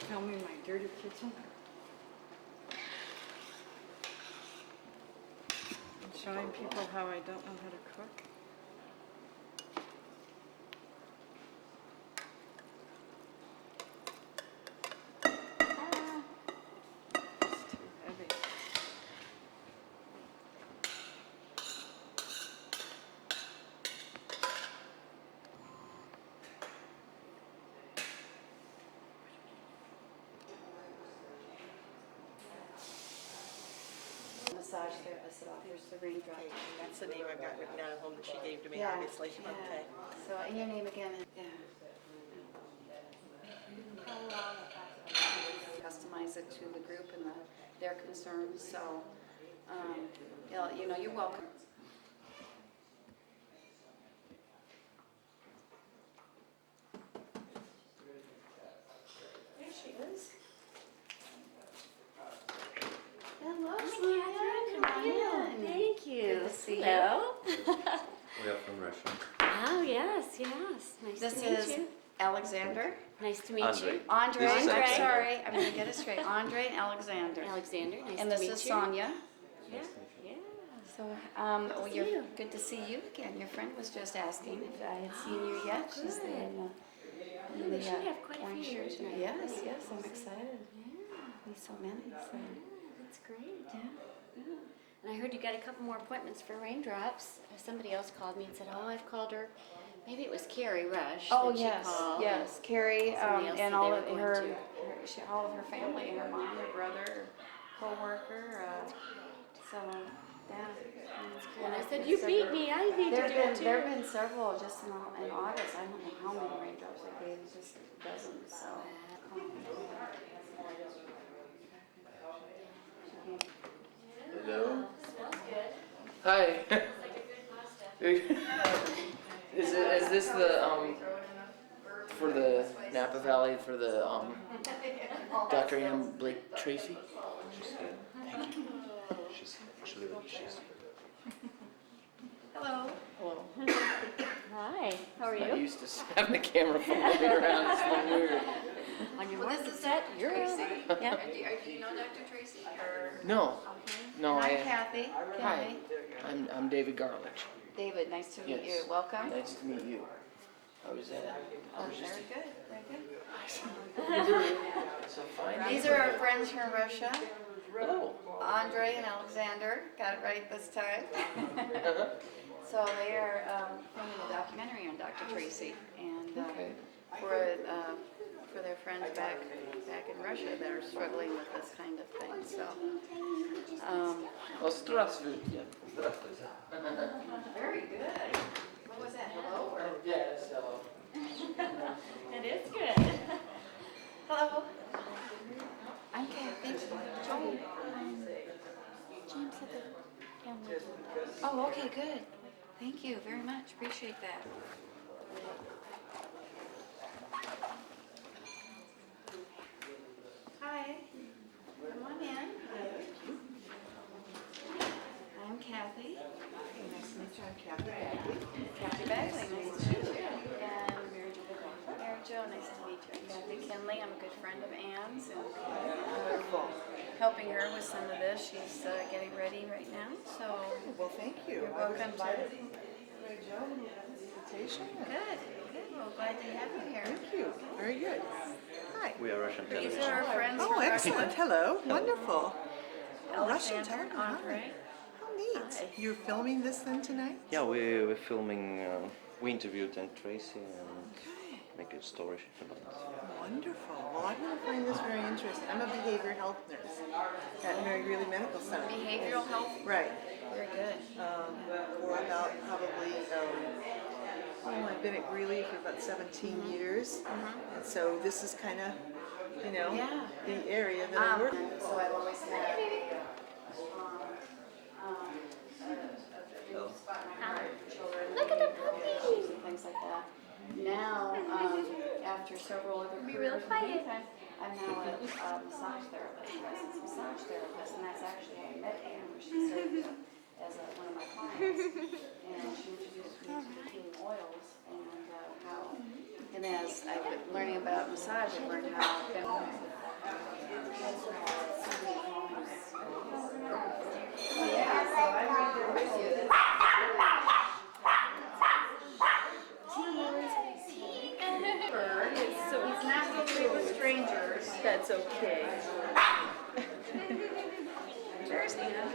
Filming my dirty kitchen. I'm showing people how I don't know how to cook. It's too heavy. Massage therapist that offers the raindrop. That's the name I've got written down at home that she gave to me, Yeah, obviously. yeah. Okay. So, and your name again? Yeah. Customize it to the group and their concerns. So, you're welcome. There she is. Hello, Catherine. How are you? Thank you. Good to see you. Hello. We are from Russia. Oh, yes, yes. Nice This to meet is you. Alexander. Nice to meet Andre. you. Andre, This is I'm Alexander. sorry, I'm gonna get it straight. Andre and Alexander. Alexander, nice And to this meet is you. Sonia. Yeah, yeah. So, to see you. good to see you again. Your friend was just asking if I had seen you yet. She's there in We should have quite a orange few here shirt. tonight. Yes, yes, I'm excited. Yeah. Meet so many, so. That's great. Yeah. And I heard you got a couple more appointments for raindrops. Somebody else called me and said, oh, I've called her. Maybe it was Carrie Rush Oh, that yes, she called. yes. Carrie, Somebody else and said all they of were her, going all of her family, her mom, her brother, her co-worker, so, yeah. And I said, you beat me. I need to do it too. There have been several just in August. I don't know how many raindrops I gave, just dozens, so. Hello. Hi. Is this the for the Napa Valley for the Dr. M. Blake-Tracy? Thank you. She's actually Hello. Hello. Hi, how are Not you? used to having the camera following me around. It's a little weird. On your Well, market this is set, you're Tracy. Yeah. Do you know Dr. Tracy? No. No, I'm I. Kathy. Hi. Kathy. I'm David Garlich. David, nice to meet Yes. you. Welcome. Nice to meet you. I was Oh, very good, very good. so fine. These are our friends from Russia. Oh. Andre and Alexander. Got it right this time. So they are filming a documentary on Dr. Tracy, and Okay. for their friends back in Russia that are struggling with this kind of thing. So. Well, здравствуйте. Здравствуйте. Very good. What was that? Hello? Or? Yeah, it's hello. It is good. Hello. I'm Kathy. Oh. James said the camera. Oh, okay, good. Thank you very much. Appreciate that. Kathy. Nice to meet you. I'm Kathy Bagley. Kathy Bagley, nice to meet you. And Mary Jo, nice to meet you. Kathy Kinley, I'm a good friend of Ann's and Wonderful. helping her with some of this. She's getting ready right now, so. Well, thank you. You're I was welcome invited to. from Mary Jo and you got the invitation. Good, good. Well, glad to have you here. Thank you. Very good. Hi. We are Russian These television. are our friends Oh, from excellent. Hello. Wonderful. Oh, Russian Alexander and television. Andre. How neat. Hi. You're filming this then tonight? Yeah, we're filming. We interviewed Tracy and make a story about it. Wonderful. Well, I'm going to find this very interesting. I'm a behavioral health nurse at Mary Greeley Medical Center. Behavioral health? Right. Very good. For about probably, I've been at Greeley for about 17 years. And so this is kind of, you know, the area that I work in. So I've always had children. Look at the puppies. And things like that. Now, after several other Be real careers, quiet. I'm now a massage therapist, licensed massage therapist, and that's actually how I met Anne, where she served as one of my clients. And she introduced me to the healing oils and how, and as I've been learning about massage, I've learned how yeah, so I'm right there with you. So he's not really with strangers. That's okay. There's Anne.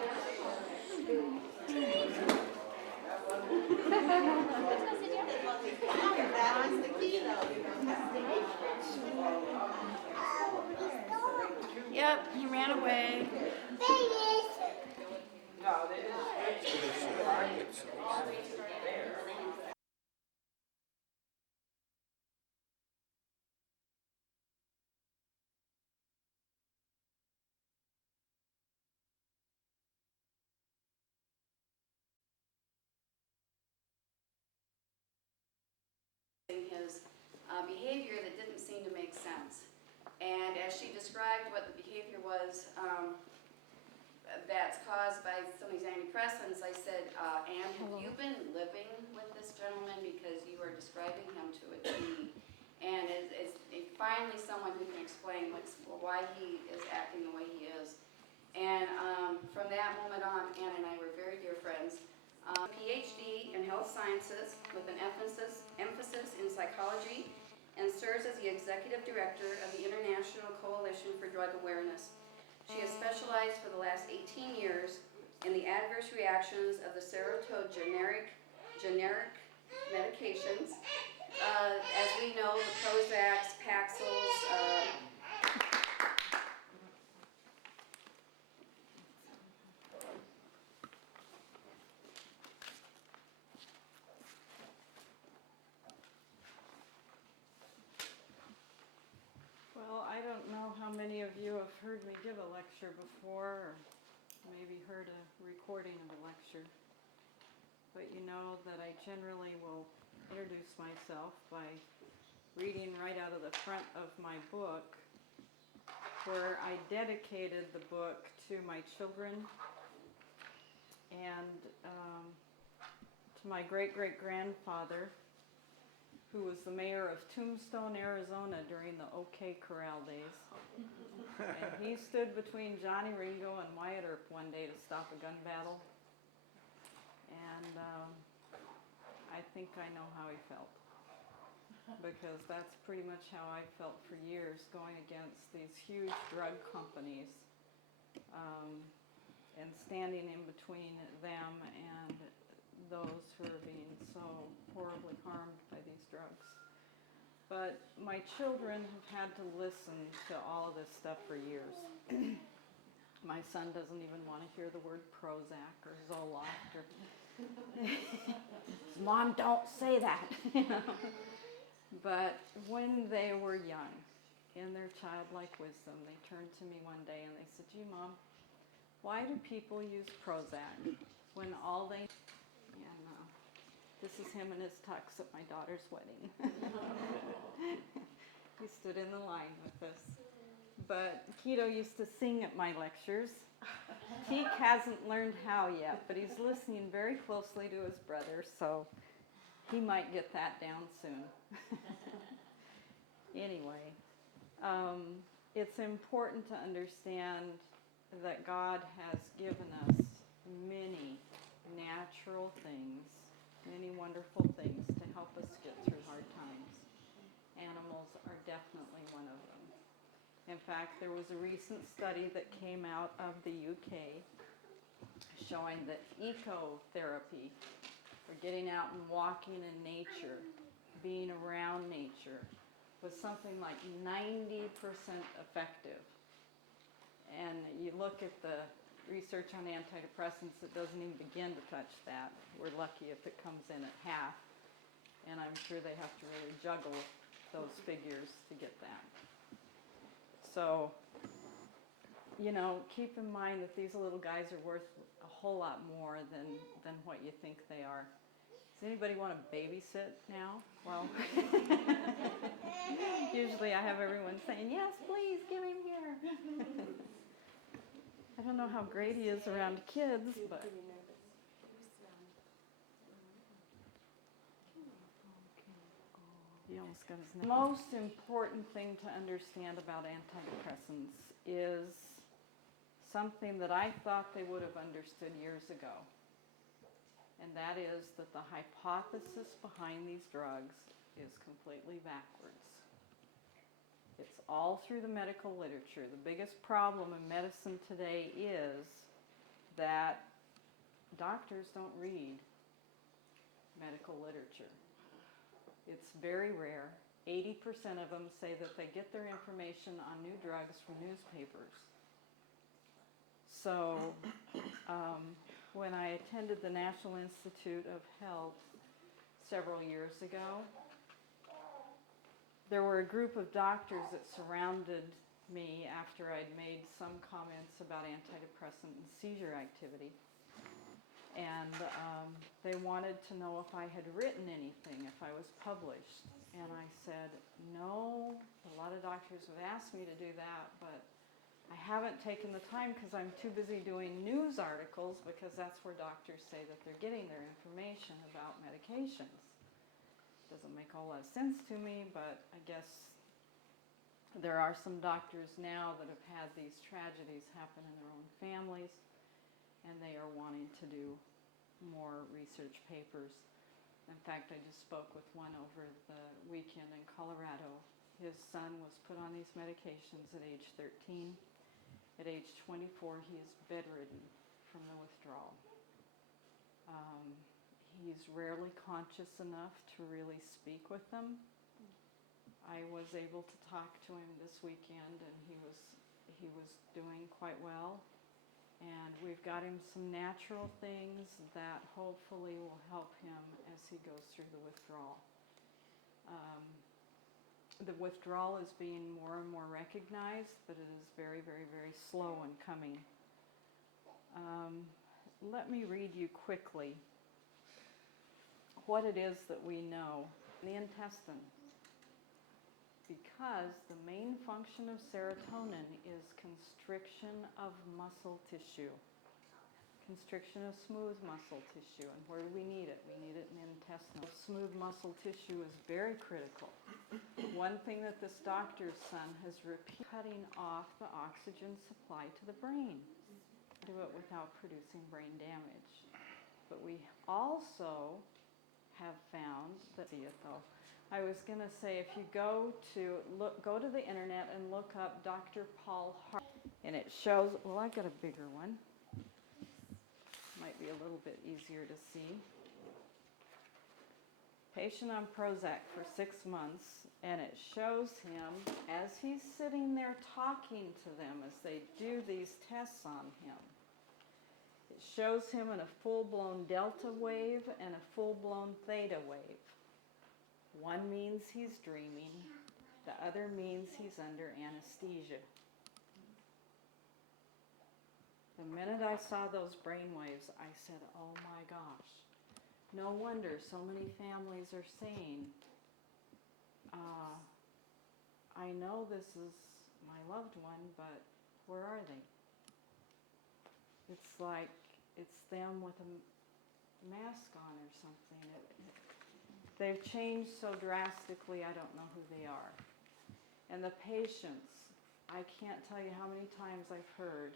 Yep, he ran away. His behavior that didn't seem to make sense. And as she described what the behavior was that's caused by some of these antidepressants, I said, Anne, have you been living with this gentleman because you are describing him to a T? And it's finally someone who can explain why he is acting the way he is. And from that moment on, Anne and I were very dear friends. PhD in health sciences with an emphasis in psychology, and serves as the executive director of the International Coalition for Drug Awareness. She has specialized for the last 18 years in the adverse reactions of the serotonin generic medications. As we know, the Prozacs, Paxils, Well, I don't know how many of you have heard me give a lecture before, or maybe heard a recording of a lecture. But you know that I generally will introduce myself by reading right out of the front of my book, where I dedicated the book to my children and to my great-great-grandfather, who was the mayor of Tombstone, Arizona during the OK Corral days. And he stood between Johnny Ringo and Wyatt Earp one day to stop a gun battle. And I think I know how he felt, because that's pretty much how I felt for years, going against these huge drug companies and standing in between them and those who are being so horribly harmed by these drugs. But my children have had to listen to all of this stuff for years. My son doesn't even want to hear the word Prozac or Zoloft or Mom, don't say that. But when they were young, in their childlike wisdom, they turned to me one day and they said, "Gee, Mom, why do people use Prozac when all they..." This is him in his tux at my daughter's wedding. He stood in the line with us. But Keto used to sing at my lectures, Teak hasn't learned how yet, but he's listening very closely to his brother, so he might get that down soon. Anyway, it's important to understand that God has given us many natural things, many wonderful things to help us get through hard times. Animals are definitely one of them. In fact, there was a recent study that came out of the UK showing that ecotherapy, or getting out and walking in nature, being around nature, was something like 90% effective. And you look at the research on antidepressants, it doesn't even begin to touch that. We're lucky if it comes in at half, and I'm sure they have to really juggle those figures to get that. So, you know, keep in mind that these little guys are worth a whole lot more than what you think they are. Does anybody want to babysit now? Well, usually I have everyone saying, yes, please, give him here. I don't know how great he is around kids, but... He almost got his name. The most important thing to understand about antidepressants is something that I thought they would have understood years ago. And that is that the hypothesis behind these drugs is completely backwards. It's all through the medical literature. The biggest problem in medicine today is that doctors don't read medical literature. It's very rare. 80% of them say that they get their information on new drugs from newspapers. So when I attended the National Institute of Health several years ago, there were a group of doctors that surrounded me after I'd made some comments about antidepressant and seizure activity. And they wanted to know if I had written anything, if I was published. And I said, no, a lot of doctors have asked me to do that, but I haven't taken the time because I'm too busy doing news articles, because that's where doctors say that they're getting their information about medications. Doesn't make a whole lot of sense to me, but I guess there are some doctors now that have had these tragedies happen in their own families, and they are wanting to do more research papers. In fact, I just spoke with one over the weekend in Colorado. His son was put on these medications at age 13. At age 24, he is bedridden from the withdrawal. He's rarely conscious enough to really speak with them. I was able to talk to him this weekend, and he was doing quite well. And we've got him some natural things that hopefully will help him as he goes through the withdrawal. The withdrawal is being more and more recognized, but it is very, very, very slow in coming. Let me read you quickly what it is that we know in the intestine. Because the main function of serotonin is constriction of muscle tissue, constriction of smooth muscle tissue. And where do we need it? We need it in the intestine. Smooth muscle tissue is very critical. One thing that this doctor's son has repeated, cutting off the oxygen supply to the brain. Do it without producing brain damage. But we also have found that, see it though, I was going to say, if you go to the internet and look up Dr. Paul Hart, and it shows, well, I've got a bigger one. Might be a little bit easier to see. Patient on Prozac for 6 months, and it shows him as he's sitting there talking to them as they do these tests on him. It shows him in a full-blown delta wave and a full-blown theta wave. One means he's dreaming, the other means he's under anesthesia. The minute I saw those brain waves, I said, oh my gosh, no wonder so many families are saying, I know this is my loved one, but where are they? it's like it's them with a mask on or something. They've changed so drastically, I don't know who they are. And the patients, I can't tell you how many times I've heard,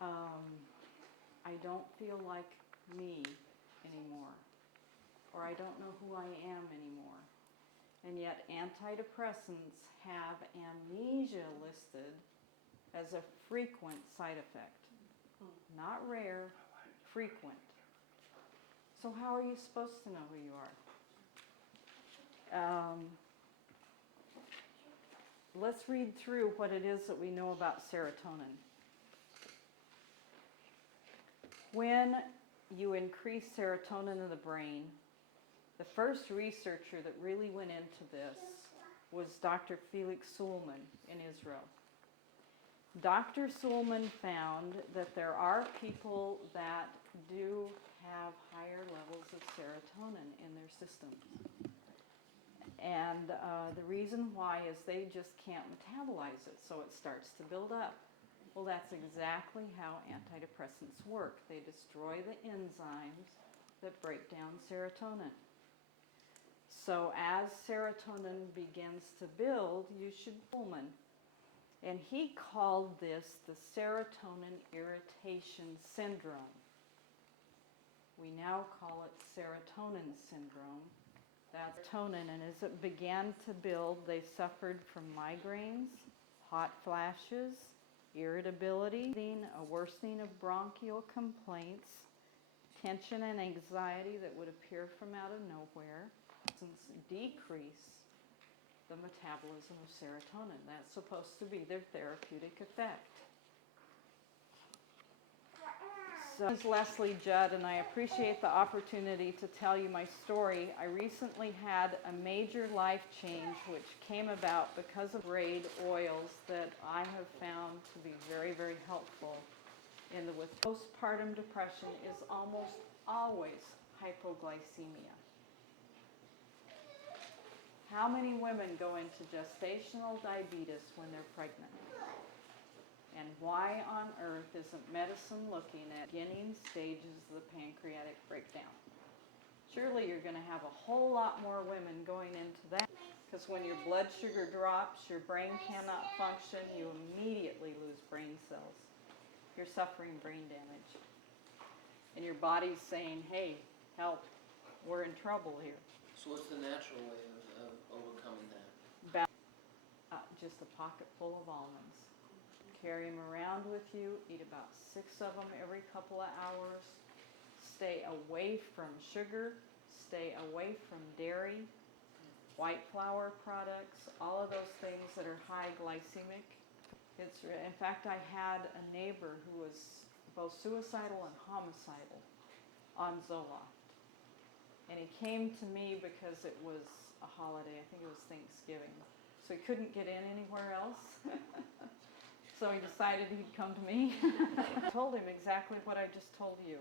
I don't feel like me anymore, or I don't know who I am anymore. And yet antidepressants have amnesia listed as a frequent side effect. Not rare, frequent. So how are you supposed to know who you are? Let's read through what it is that we know about serotonin. When you increase serotonin in the brain, the first researcher that really went into this was Dr. Felix Suleman in Israel. Dr. Suleman found that there are people that do have higher levels of serotonin in their systems. And the reason why is they just can't metabolize it, so it starts to build up. Well, that's exactly how antidepressants work. They destroy the enzymes that break down serotonin. So as serotonin begins to build, you should Pullman. And he called this the serotonin irritation syndrome. We now call it serotonin syndrome. That's serotonin, and as it began to build, they suffered from migraines, hot flashes, irritability, a worsening of bronchial complaints, tension and anxiety that would appear from out of nowhere, decrease the metabolism of serotonin. That's supposed to be their therapeutic effect. So, this is Leslie Judd, and I appreciate the opportunity to tell you my story. I recently had a major life change which came about because of grade oils that I have found to be very, very helpful in the postpartum depression is almost always hypoglycemia. How many women go into gestational diabetes when they're pregnant? And why on earth isn't medicine looking at beginning stages of the pancreatic breakdown? Surely you're going to have a whole lot more women going into that, because when your blood sugar drops, your brain cannot function, you immediately lose brain cells. You're suffering brain damage. And your body's saying, hey, help, we're in trouble here. So what's the natural way of overcoming that? Just a pocket full of almonds. Carry them around with you, eat about 6 of them every couple of hours. Stay away from sugar, stay away from dairy, white flour products, all of those things that are high glycemic. In fact, I had a neighbor who was both suicidal and homicidal on Zoloft. And he came to me because it was a holiday, I think it was Thanksgiving. So he couldn't get in anywhere else. So he decided he'd come to me. I told him exactly what I just told you.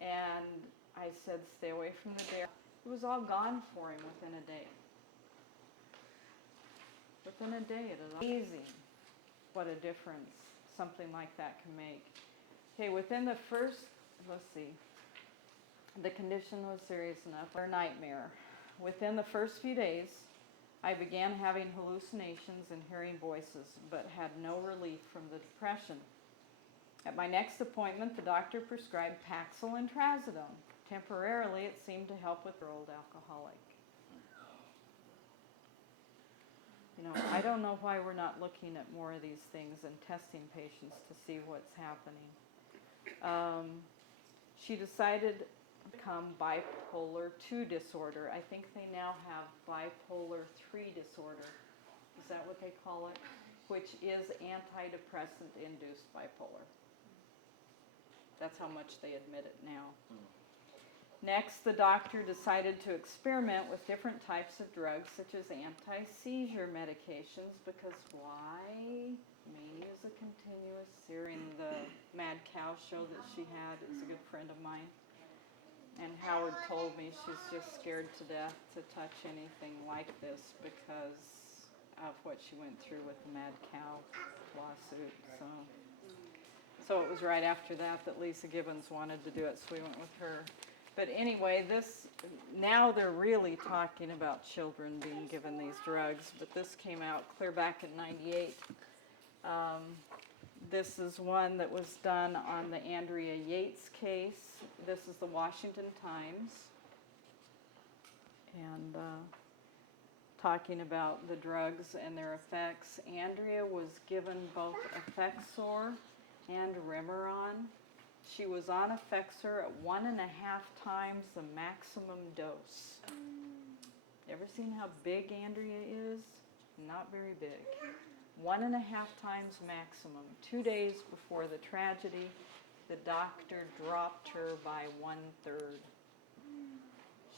And I said, stay away from the dairy. It was all gone for him within a day. Within a day, it is amazing what a difference something like that can make. Okay, within the first, let's see, the condition was serious enough, or nightmare. Within the first few days, I began having hallucinations and hearing voices, but had no relief from the depression. At my next appointment, the doctor prescribed Paxil and Trazodone. Temporarily, it seemed to help with the old alcoholic. You know, I don't know why we're not looking at more of these things and testing patients to see what's happening. She decided to become bipolar 2 disorder. I think they now have bipolar 3 disorder. Is that what they call it? Which is antidepressant-induced bipolar. That's how much they admit it now. Next, the doctor decided to experiment with different types of drugs, such as anti-seizure medications, because why? Mania is a continuous series. In the Mad Cow show that she had is a good friend of mine. And Howard told me she's just scared to death to touch anything like this because of what she went through with the Mad Cow lawsuit. So So it was right after that that Lisa Gibbons wanted to do it, so we went with her. But anyway, now they're really talking about children being given these drugs, but this came out clear back in '98. This is one that was done on the Andrea Yates case. This is the Washington Times. And talking about the drugs and their effects. Andrea was given both Effexor and Remeron. She was on Effexor at 1.5 times the maximum dose. Ever seen how big Andrea is? Not very big. 1.5 times maximum. 2 days before the tragedy, the doctor dropped her by 1/3.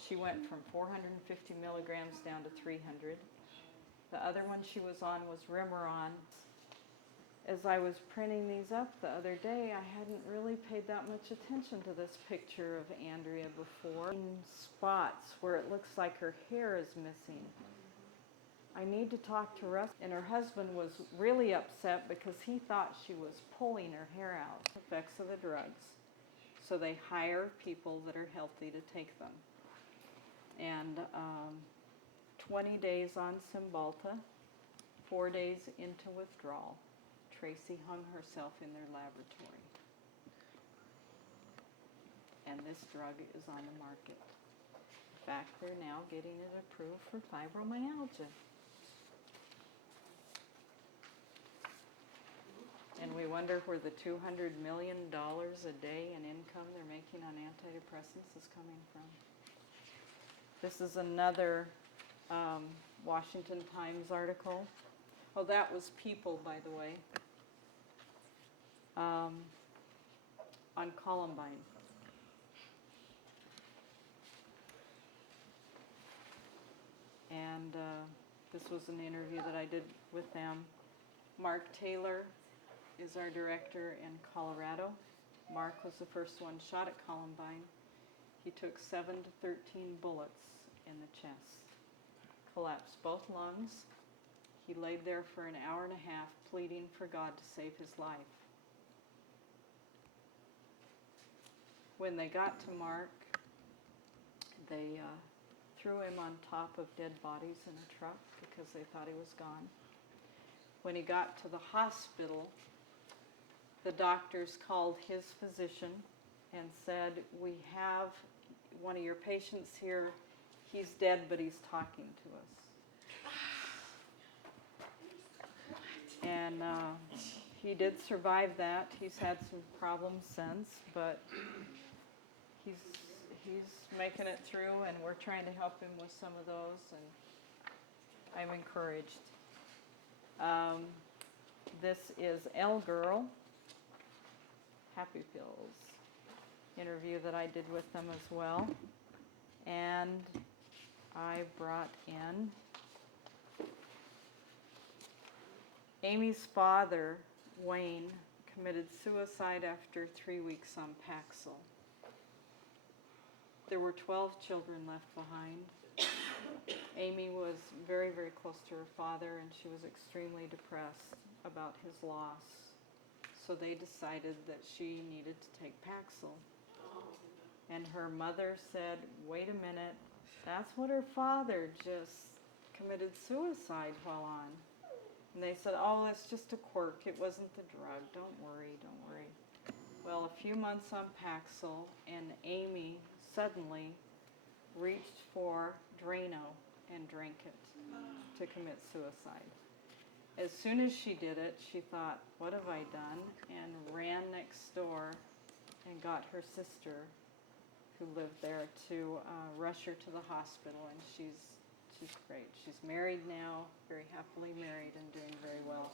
She went from 450 milligrams down to 300. The other one she was on was Remeron. As I was printing these up the other day, I hadn't really paid that much attention to this picture of Andrea before. Spots where it looks like her hair is missing. I need to talk to Russ. And her husband was really upset because he thought she was pulling her hair out. Effects of the drugs. So they hire people that are healthy to take them. And 20 days on Cymbalta, 4 days into withdrawal. Tracy hung herself in their laboratory. And this drug is on the market. In fact, they're now getting it approved for fibromyalgia. And we wonder where the $200 million a day in income they're making on antidepressants is coming from. This is another Washington Times article. Oh, that was People, by the way, on Columbine. And this was an interview that I did with them. Mark Taylor is our director in Colorado. Mark was the first one shot at Columbine. He took 7 to 13 bullets in the chest, collapsed both lungs. He laid there for an hour and a half pleading for God to save his life. When they got to Mark, they threw him on top of dead bodies in a truck because they thought he was gone. When he got to the hospital, the doctors called his physician and said, "We have one of your patients here. He's dead, but he's talking to us." And he did survive that. He's had some problems since, but he's making it through, and we're trying to help him with some of those, and I'm encouraged. This is L Girl, Happy Pills, interview that I did with them as well. And I brought in Amy's father, Wayne, committed suicide after 3 weeks on Paxil. There were 12 children left behind. Amy was very, very close to her father, and she was extremely depressed about his loss. So they decided that she needed to take Paxil. And her mother said, "Wait a minute, that's what her father just committed suicide while on." And they said, "Oh, it's just a quirk. It wasn't the drug. Don't worry, don't worry." Well, a few months on Paxil, and Amy suddenly reached for Drano and drank it to commit suicide. As soon as she did it, she thought, "What have I done?" and ran next door and got her sister, who lived there, to rush her to the hospital, and she's great. She's married now, very happily married, and doing very well.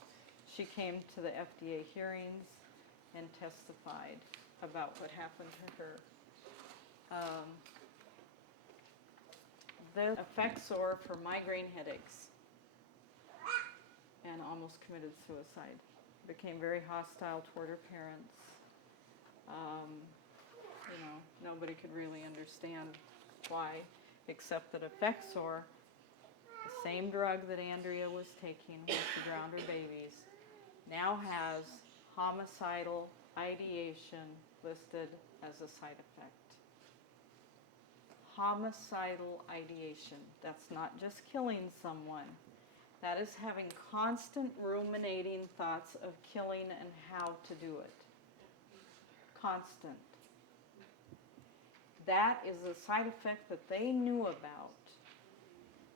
She came to the FDA hearings and testified about what happened to her. The Effexor for migraine headaches, and almost committed suicide. Became very hostile toward her parents. Nobody could really understand why, except that Effexor, the same drug that Andrea was taking when she drowned her babies, now has homicidal ideation listed as a side effect. Homicidal ideation. That's not just killing someone. That is having constant ruminating thoughts of killing and how to do it. Constant. That is a side effect that they knew about.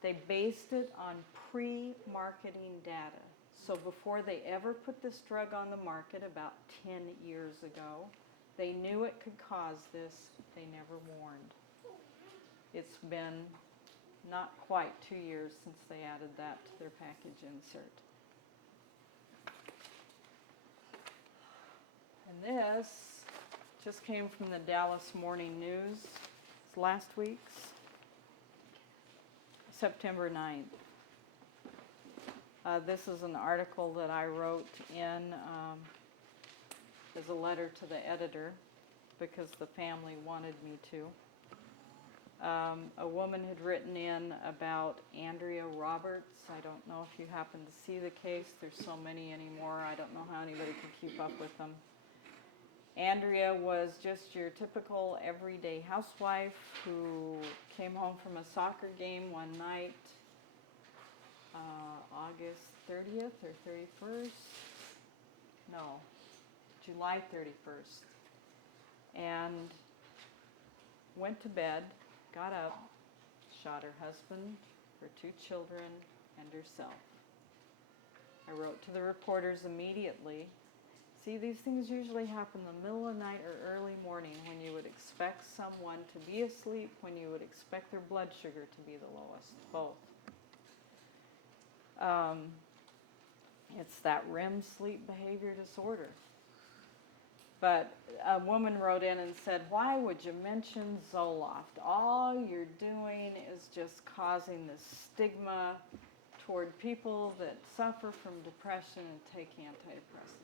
They based it on pre-marketing data. So before they ever put this drug on the market about 10 years ago, they knew it could cause this. They never warned. It's been not quite 2 years since they added that to their package insert. And this just came from the Dallas Morning News. It's last week's, September 9th. This is an article that I wrote in as a letter to the editor because the family wanted me to. A woman had written in about Andrea Roberts. I don't know if you happen to see the case. There's so many anymore. I don't know how anybody can keep up with them. Andrea was just your typical everyday housewife who came home from a soccer game one night, August 30th or 31st? No, July 31st. And went to bed, got up, shot her husband, her 2 children, and herself. I wrote to the reporters immediately. See, these things usually happen in the middle of the night or early morning when you would expect someone to be asleep, when you would expect their blood sugar to be the lowest, both. It's that REM sleep behavior disorder. But a woman wrote in and said, why would you mention Zoloft? All you're doing is just causing this stigma toward people that suffer from depression and take antidepressants.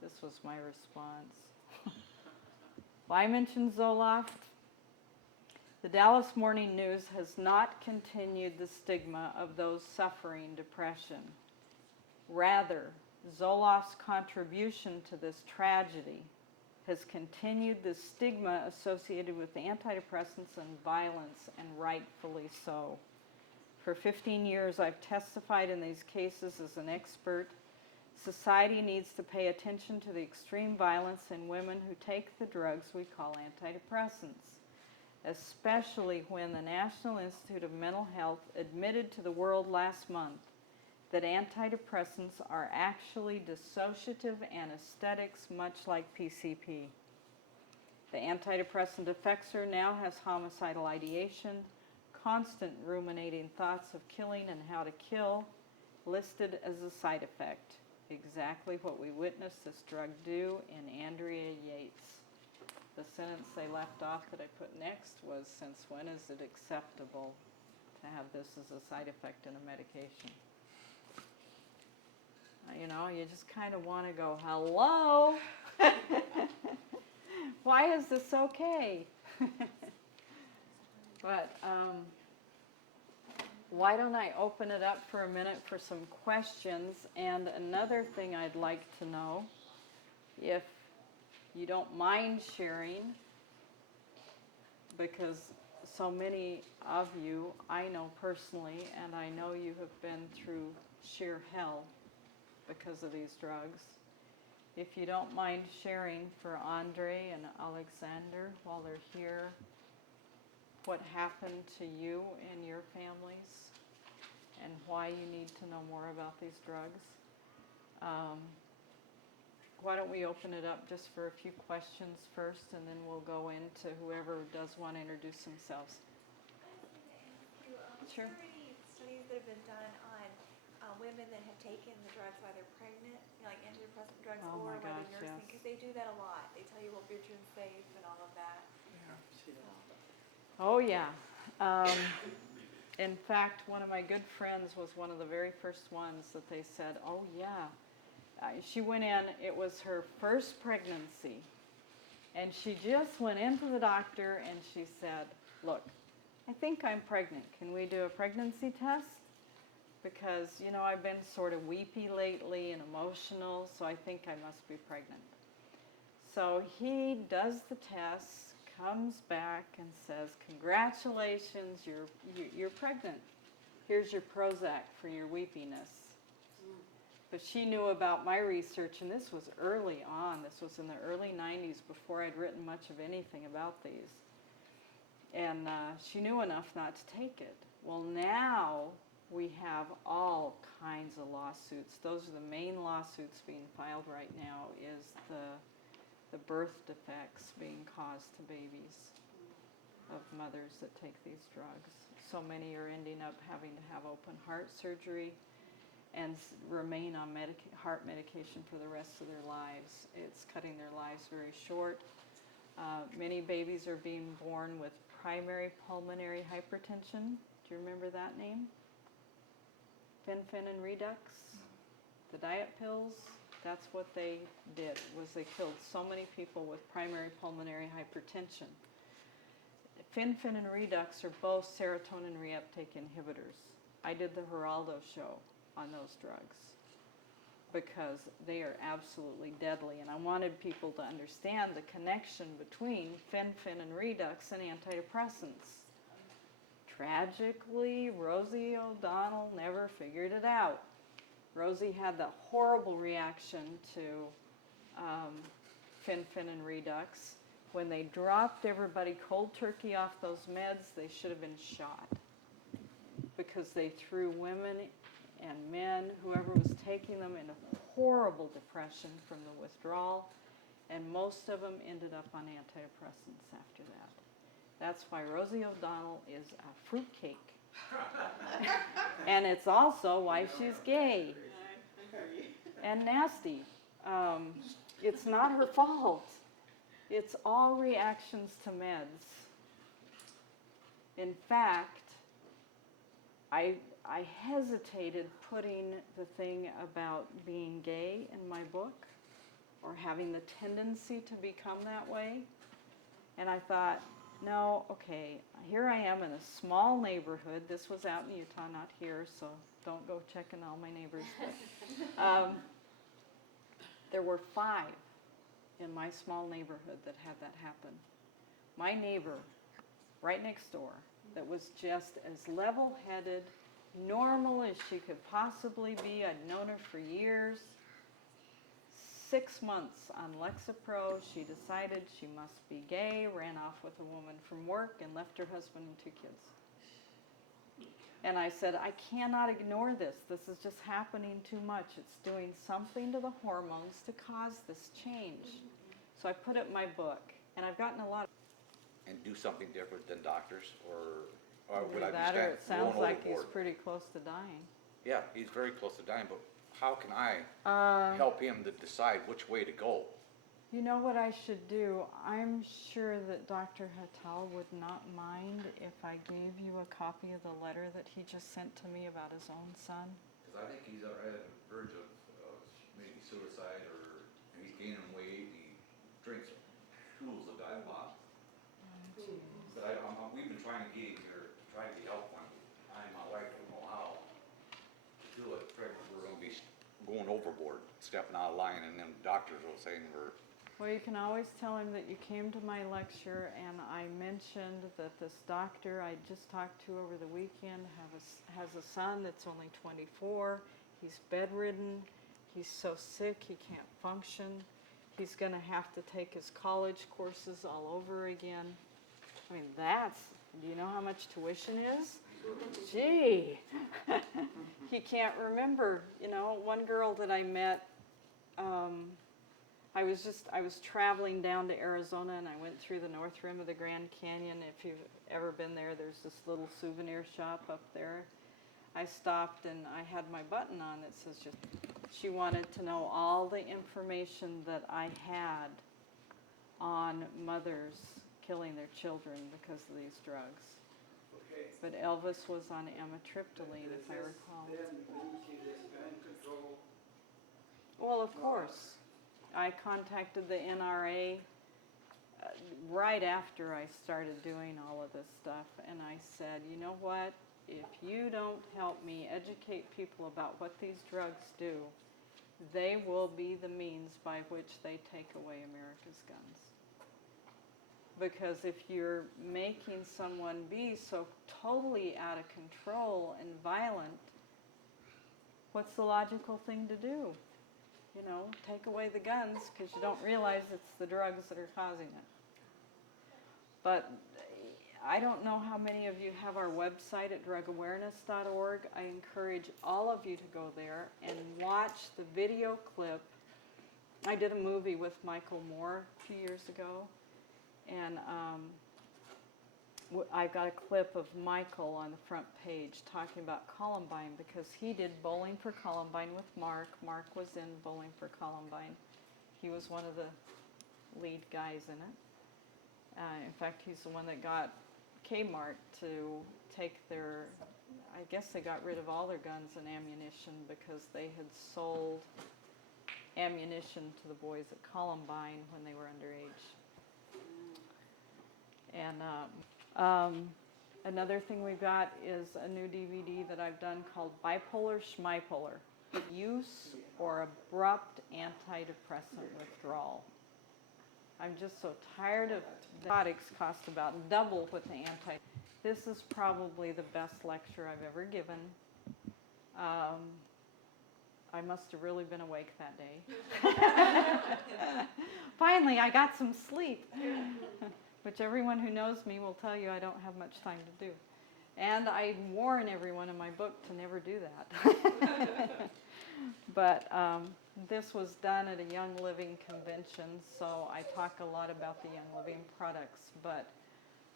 This was my response. Why mention Zoloft? The Dallas Morning News has not continued the stigma of those suffering depression. Rather, Zoloft's contribution to this tragedy has continued the stigma associated with antidepressants and violence, and rightfully so. For 15 years, I've testified in these cases as an expert. Society needs to pay attention to the extreme violence in women who take the drugs we call antidepressants, especially when the National Institute of Mental Health admitted to the world last month that antidepressants are actually dissociative anesthetics, much like PCP. The antidepressant effector now has homicidal ideation, constant ruminating thoughts of killing and how to kill, listed as a side effect. Exactly what we witnessed this drug do in Andrea Yates. The sentence they left off that I put next was, since when is it acceptable to have this as a side effect in a medication? You know, you just kind of want to go, hello? Why is this okay? But why don't I open it up for a minute for some questions? And another thing I'd like to know, if you don't mind sharing, because so many of you I know personally, and I know you have been through sheer hell because of these drugs. If you don't mind sharing for Andre and Alexander while they're here, what happened to you and your families and why you need to know more about these drugs. Why don't we open it up just for a few questions first, and then we'll go into whoever does want to introduce themselves. Sure. Are there any studies that have been done on women that have taken the drugs while they're pregnant, you know, like antidepressant drugs, Oh or my while gosh, they're nursing? yes. Because they do that a lot. They tell you what you're doing safe and all of that. Oh yeah. In fact, one of my good friends was one of the very first ones that they said, oh yeah. She went in, it was her first pregnancy, and she just went into the doctor and she said, look, I think I'm pregnant. Can we do a pregnancy test? because, you know, I've been sort of weepy lately and emotional, so I think I must be pregnant. So he does the test, comes back and says, congratulations, you're pregnant. Here's your Prozac for your weepiness. But she knew about my research, and this was early on. This was in the early 90s, before I'd written much of anything about these. And she knew enough not to take it. Well, now we have all kinds of lawsuits. Those are the main lawsuits being filed right now, is the birth defects being caused to babies of mothers that take these drugs. So many are ending up having to have open heart surgery and remain on heart medication for the rest of their lives. It's cutting their lives very short. Many babies are being born with primary pulmonary hypertension. Do you remember that name? Fen-phenin redux, the diet pills. That's what they did, was they killed so many people with primary pulmonary hypertension. Fen-phenin redux are both serotonin reuptake inhibitors. I did the Geraldo show on those drugs because they are absolutely deadly, and I wanted people to understand the connection between fen-phenin redux and antidepressants. Tragically, Rosie O'Donnell never figured it out. Rosie had that horrible reaction to fen-phenin redux. When they dropped everybody cold turkey off those meds, they should have been shot, because they threw women and men, whoever was taking them, into horrible depression from the withdrawal, and most of them ended up on antidepressants after that. That's why Rosie O'Donnell is a fruitcake. And it's also why she's gay and nasty. It's not her fault. It's all reactions to meds. In fact, I hesitated putting the thing about being gay in my book, or having the tendency to become that way. And I thought, no, okay, here I am in a small neighborhood. This was out in Utah, not here, so don't go checking all my neighbors. But, there were 5 in my small neighborhood that had that happen. My neighbor, right next door, that was just as level-headed, normal as she could possibly be. I'd known her for years. 6 months on Lexapro, she decided she must be gay, ran off with a woman from work, and left her husband and 2 kids. And I said, I cannot ignore this. This is just happening too much. It's doing something to the hormones to cause this change. So I put it in my book, and I've gotten a lot of... And do something different than doctors, or would I be that, or it sounds going like he's overboard? pretty close to dying. Yeah, he's very close to dying, but how can I help him to decide which way to go? You know what I should do? I'm sure that Dr. Hattal would not mind if I gave you a copy of the letter that he just sent to me about his own son. Because I think he's right on the verge of maybe suicide, or he's gaining weight, he drinks tools of diabolical. We've been trying to get him here, trying to get help when I and my wife don't know how to do it. We're going to be going overboard, stepping out of line, and then doctors will say we're... Well, you can always tell him that you came to my lecture, and I mentioned that this doctor I just talked to over the weekend has a son that's only 24. He's bedridden. He's so sick he can't function. He's going to have to take his college courses all over again. I mean, do you know how much tuition is? Gee, he can't remember. You know, one girl that I met, I was traveling down to Arizona, and I went through the north rim of the Grand Canyon. If you've ever been there, there's this little souvenir shop up there. I stopped, and I had my button on that says just, she wanted to know all the information that I had on mothers killing their children because of these drugs. But Elvis was on amitriptyline, if I recall. Well, of course. I contacted the NRA right after I started doing all of this stuff, and I said, you know what? if you don't help me educate people about what these drugs do, they will be the means by which they take away America's guns. Because if you're making someone be so totally out of control and violent, what's the logical thing to do? You know, take away the guns because you don't realize it's the drugs that are causing it. But I don't know how many of you have our website at drugawareness.org. I encourage all of you to go there and watch the video clip. I did a movie with Michael Moore a few years ago, and I've got a clip of Michael on the front page talking about Columbine because he did Bowling for Columbine with Mark. Mark was in Bowling for Columbine. He was one of the lead guys in it. In fact, he's the one that got Kmart to take their, I guess they got rid of all their guns and ammunition because they had sold ammunition to the boys at Columbine when they were underage. And another thing we've got is a new DVD that I've done called Bipolar Schmipolar, Use or Abrupt Antidepressant Withdrawal. I'm just so tired of narcotics cost about double what the anti. This is probably the best lecture I've ever given. I must have really been awake that day. Finally, I got some sleep, which everyone who knows me will tell you I don't have much time to do. And I warn everyone in my book to never do that. But this was done at a Young Living convention, so I talk a lot about the Young Living products, but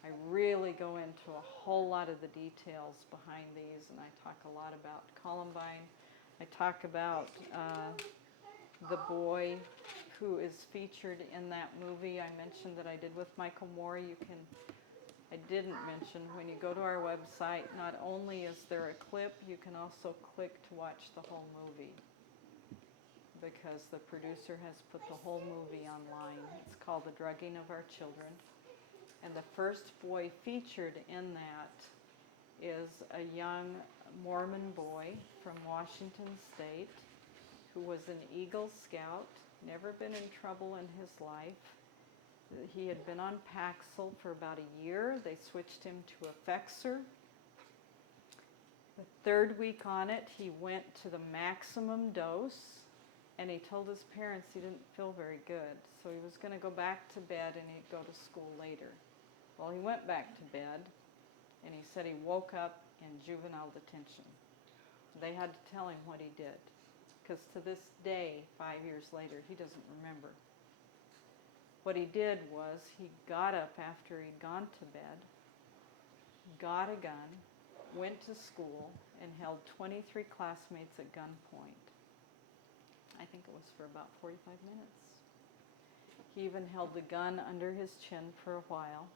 I really go into a whole lot of the details behind these, and I talk a lot about Columbine. I talk about the boy who is featured in that movie I mentioned that I did with Michael Moore. I didn't mention, when you go to our website, not only is there a clip, you can also click to watch the whole movie, because the producer has put the whole movie online. It's called The Drugging of Our Children. And the first boy featured in that is a young Mormon boy from Washington State who was an Eagle Scout, never been in trouble in his life. He had been on Paxil for about a year. They switched him to Effexor. The third week on it, he went to the maximum dose, and he told his parents he didn't feel very good, so he was going to go back to bed and he'd go to school later. Well, he went back to bed, and he said he woke up in juvenile detention. They had to tell him what he did, because to this day, 5 years later, he doesn't remember. What he did was he got up after he'd gone to bed, got a gun, went to school, and held 23 classmates at gunpoint. I think it was for about 45 minutes. He even held the gun under his chin for a while.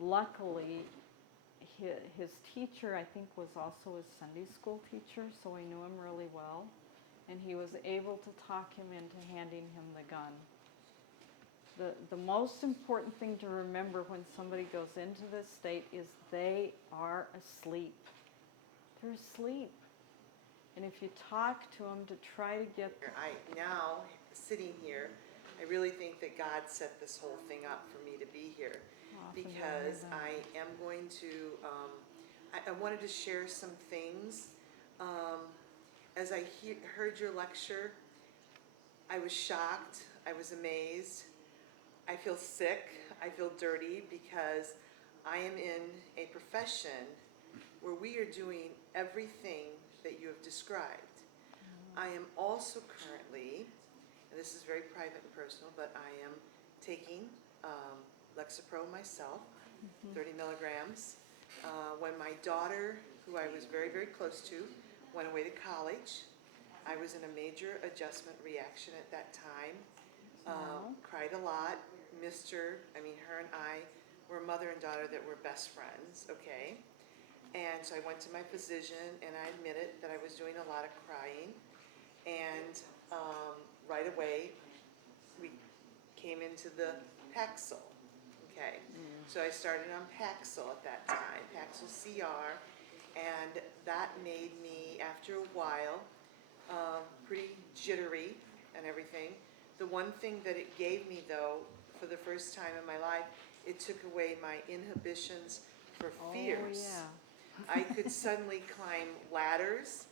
Luckily, his teacher, I think, was also his Sunday school teacher, so he knew him really well, and he was able to talk him into handing him the gun. The most important thing to remember when somebody goes into this state is they are asleep. They're asleep. And if you talk to them to try to get... Now, sitting here, I really think that God set this whole thing up for me to be here. Because I am going to, I wanted to share some things. As I heard your lecture, I was shocked, I was amazed. I feel sick, I feel dirty, because I am in a profession where we are doing everything that you have described. I am also currently, and this is very private and personal, but I am taking Lexapro myself, 30 milligrams. When my daughter, who I was very, very close to, went away to college, I was in a major adjustment reaction at that time. Cried a lot, missed her. I mean, her and I were mother and daughter that were best friends, okay? And so I went to my physician, and I admitted that I was doing a lot of crying. And right away, we came into the Paxil, okay? So I started on Paxil at that time, Paxil CR, And that made me, after a while, pretty jittery and everything. The one thing that it gave me, though, for the first time in my life, it took away my inhibitions for fears. Oh, I could suddenly climb ladders,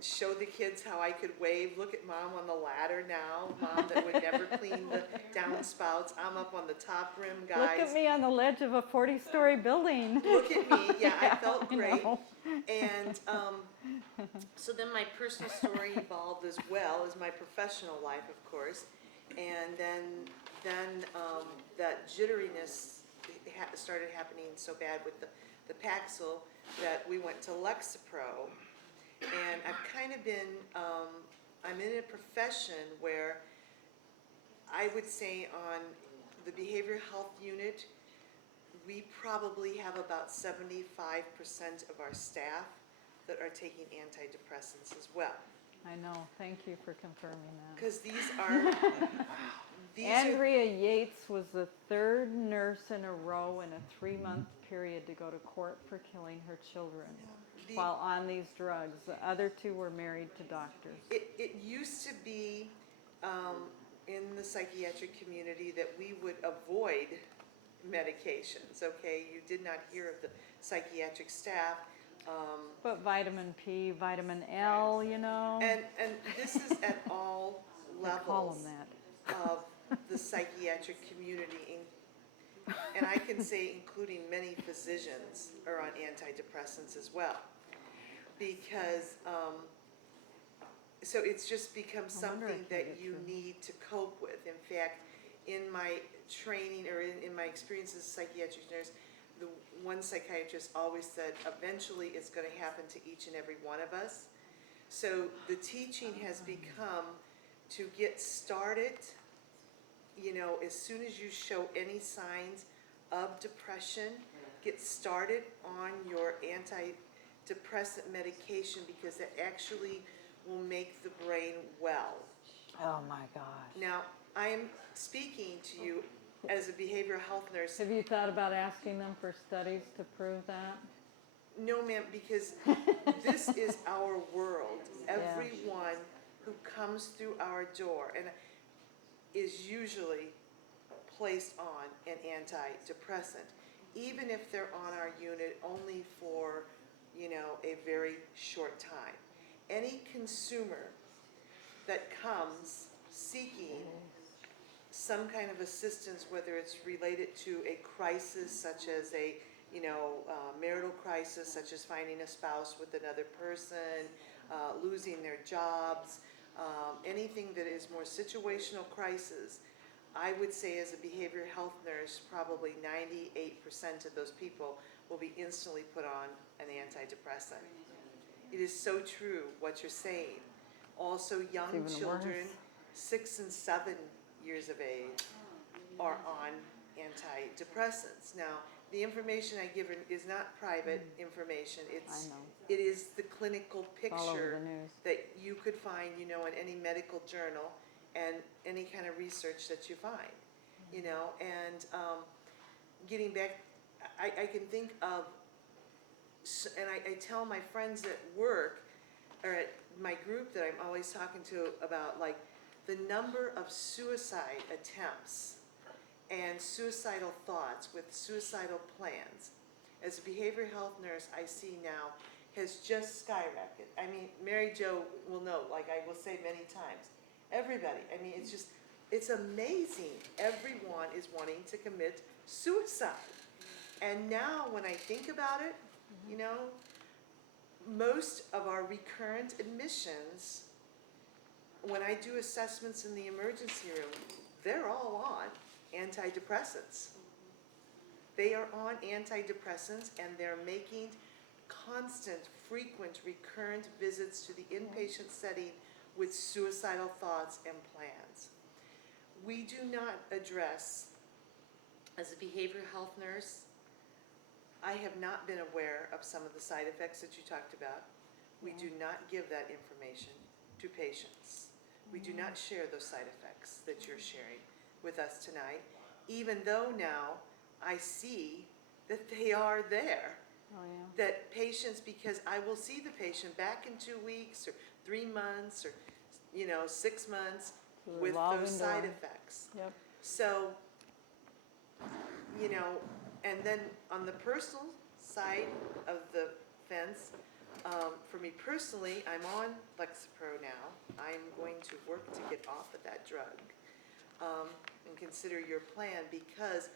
show the kids how I could wave. Look at Mom on the ladder now. Mom that would never clean the downspouts. I'm up on the top rim, guys. Look at me on the ledge of a 40-story building. Look at me. Yeah, I felt I great. know. And so then my personal story evolved as well as my professional life, of course. And then that jitteriness started happening so bad with the Paxil that we went to Lexapro. And I've kind of been, I'm in a profession where I would say on the behavioral health unit, we probably have about 75% of our staff that are taking antidepressants as well. I know. Thank you for confirming that. Because these are... Andrea Yates was the third nurse in a row in a 3-month period to go to court for killing her children while on these drugs. The other 2 were married to doctors. It used to be in the psychiatric community that we would avoid medications, okay? You did not hear of the psychiatric staff. But vitamin P, vitamin L, you know. And this is at all levels call them that. of the psychiatric community. And I can say including many physicians are on antidepressants as well. Because, so it's just become something that you need to cope with. In fact, in my training or in my experience as a psychiatric nurse, the one psychiatrist always said, eventually it's going to happen to each and every one of us. So the teaching has become to get started, you know, as soon as you show any signs of depression, get started on your antidepressant medication because it actually will make the brain well. Oh my gosh. Now, I am speaking to you as a behavioral health nurse. Have you thought about asking them for studies to prove that? No, ma'am, because this is our world. Everyone who comes through our door and is usually placed on an antidepressant, even if they're on our unit only for, you know, a very short time. Any consumer that comes seeking some kind of assistance, whether it's related to a crisis such as a, you know, marital crisis, such as finding a spouse with another person, losing their jobs, anything that is more situational crisis, I would say as a behavioral health nurse, probably 98% of those people will be instantly put on an antidepressant. It is so true what you're saying. Also, young children, 6 and 7 years of age, are on antidepressants. Now, the information I give is not private information. It is the clinical picture that you could find, you know, in any medical journal and any kind of research that you find, you know. And getting back, I can think of, and I tell my friends at work or at my group that I'm always talking to about, like, the number of suicide attempts and suicidal thoughts with suicidal plans as a behavioral health nurse I see now has just skyrocketed. I mean, Mary Jo will know, like I will say many times, everybody, I mean, it's just, it's amazing. Everyone is wanting to commit suicide. And now when I think about it, you know, most of our recurrent admissions, when I do assessments in the emergency room, they're all on antidepressants. They are on antidepressants and they're making constant, frequent, recurrent visits to the inpatient setting with suicidal thoughts and plans. We do not address, as a behavioral health nurse, I have not been aware of some of the side effects that you talked about. We do not give that information to patients. We do not share those side effects that you're sharing with us tonight, even though now I see that they are there. Oh, yeah. That patients, because I will see the patient back in 2 weeks or 3 months or, 6 months It's a with revolving those side door. effects. Yep. So, and then on the personal side of the fence, for me personally, I'm on Lexapro now. I'm going to work to get off of that drug, and consider your plan, because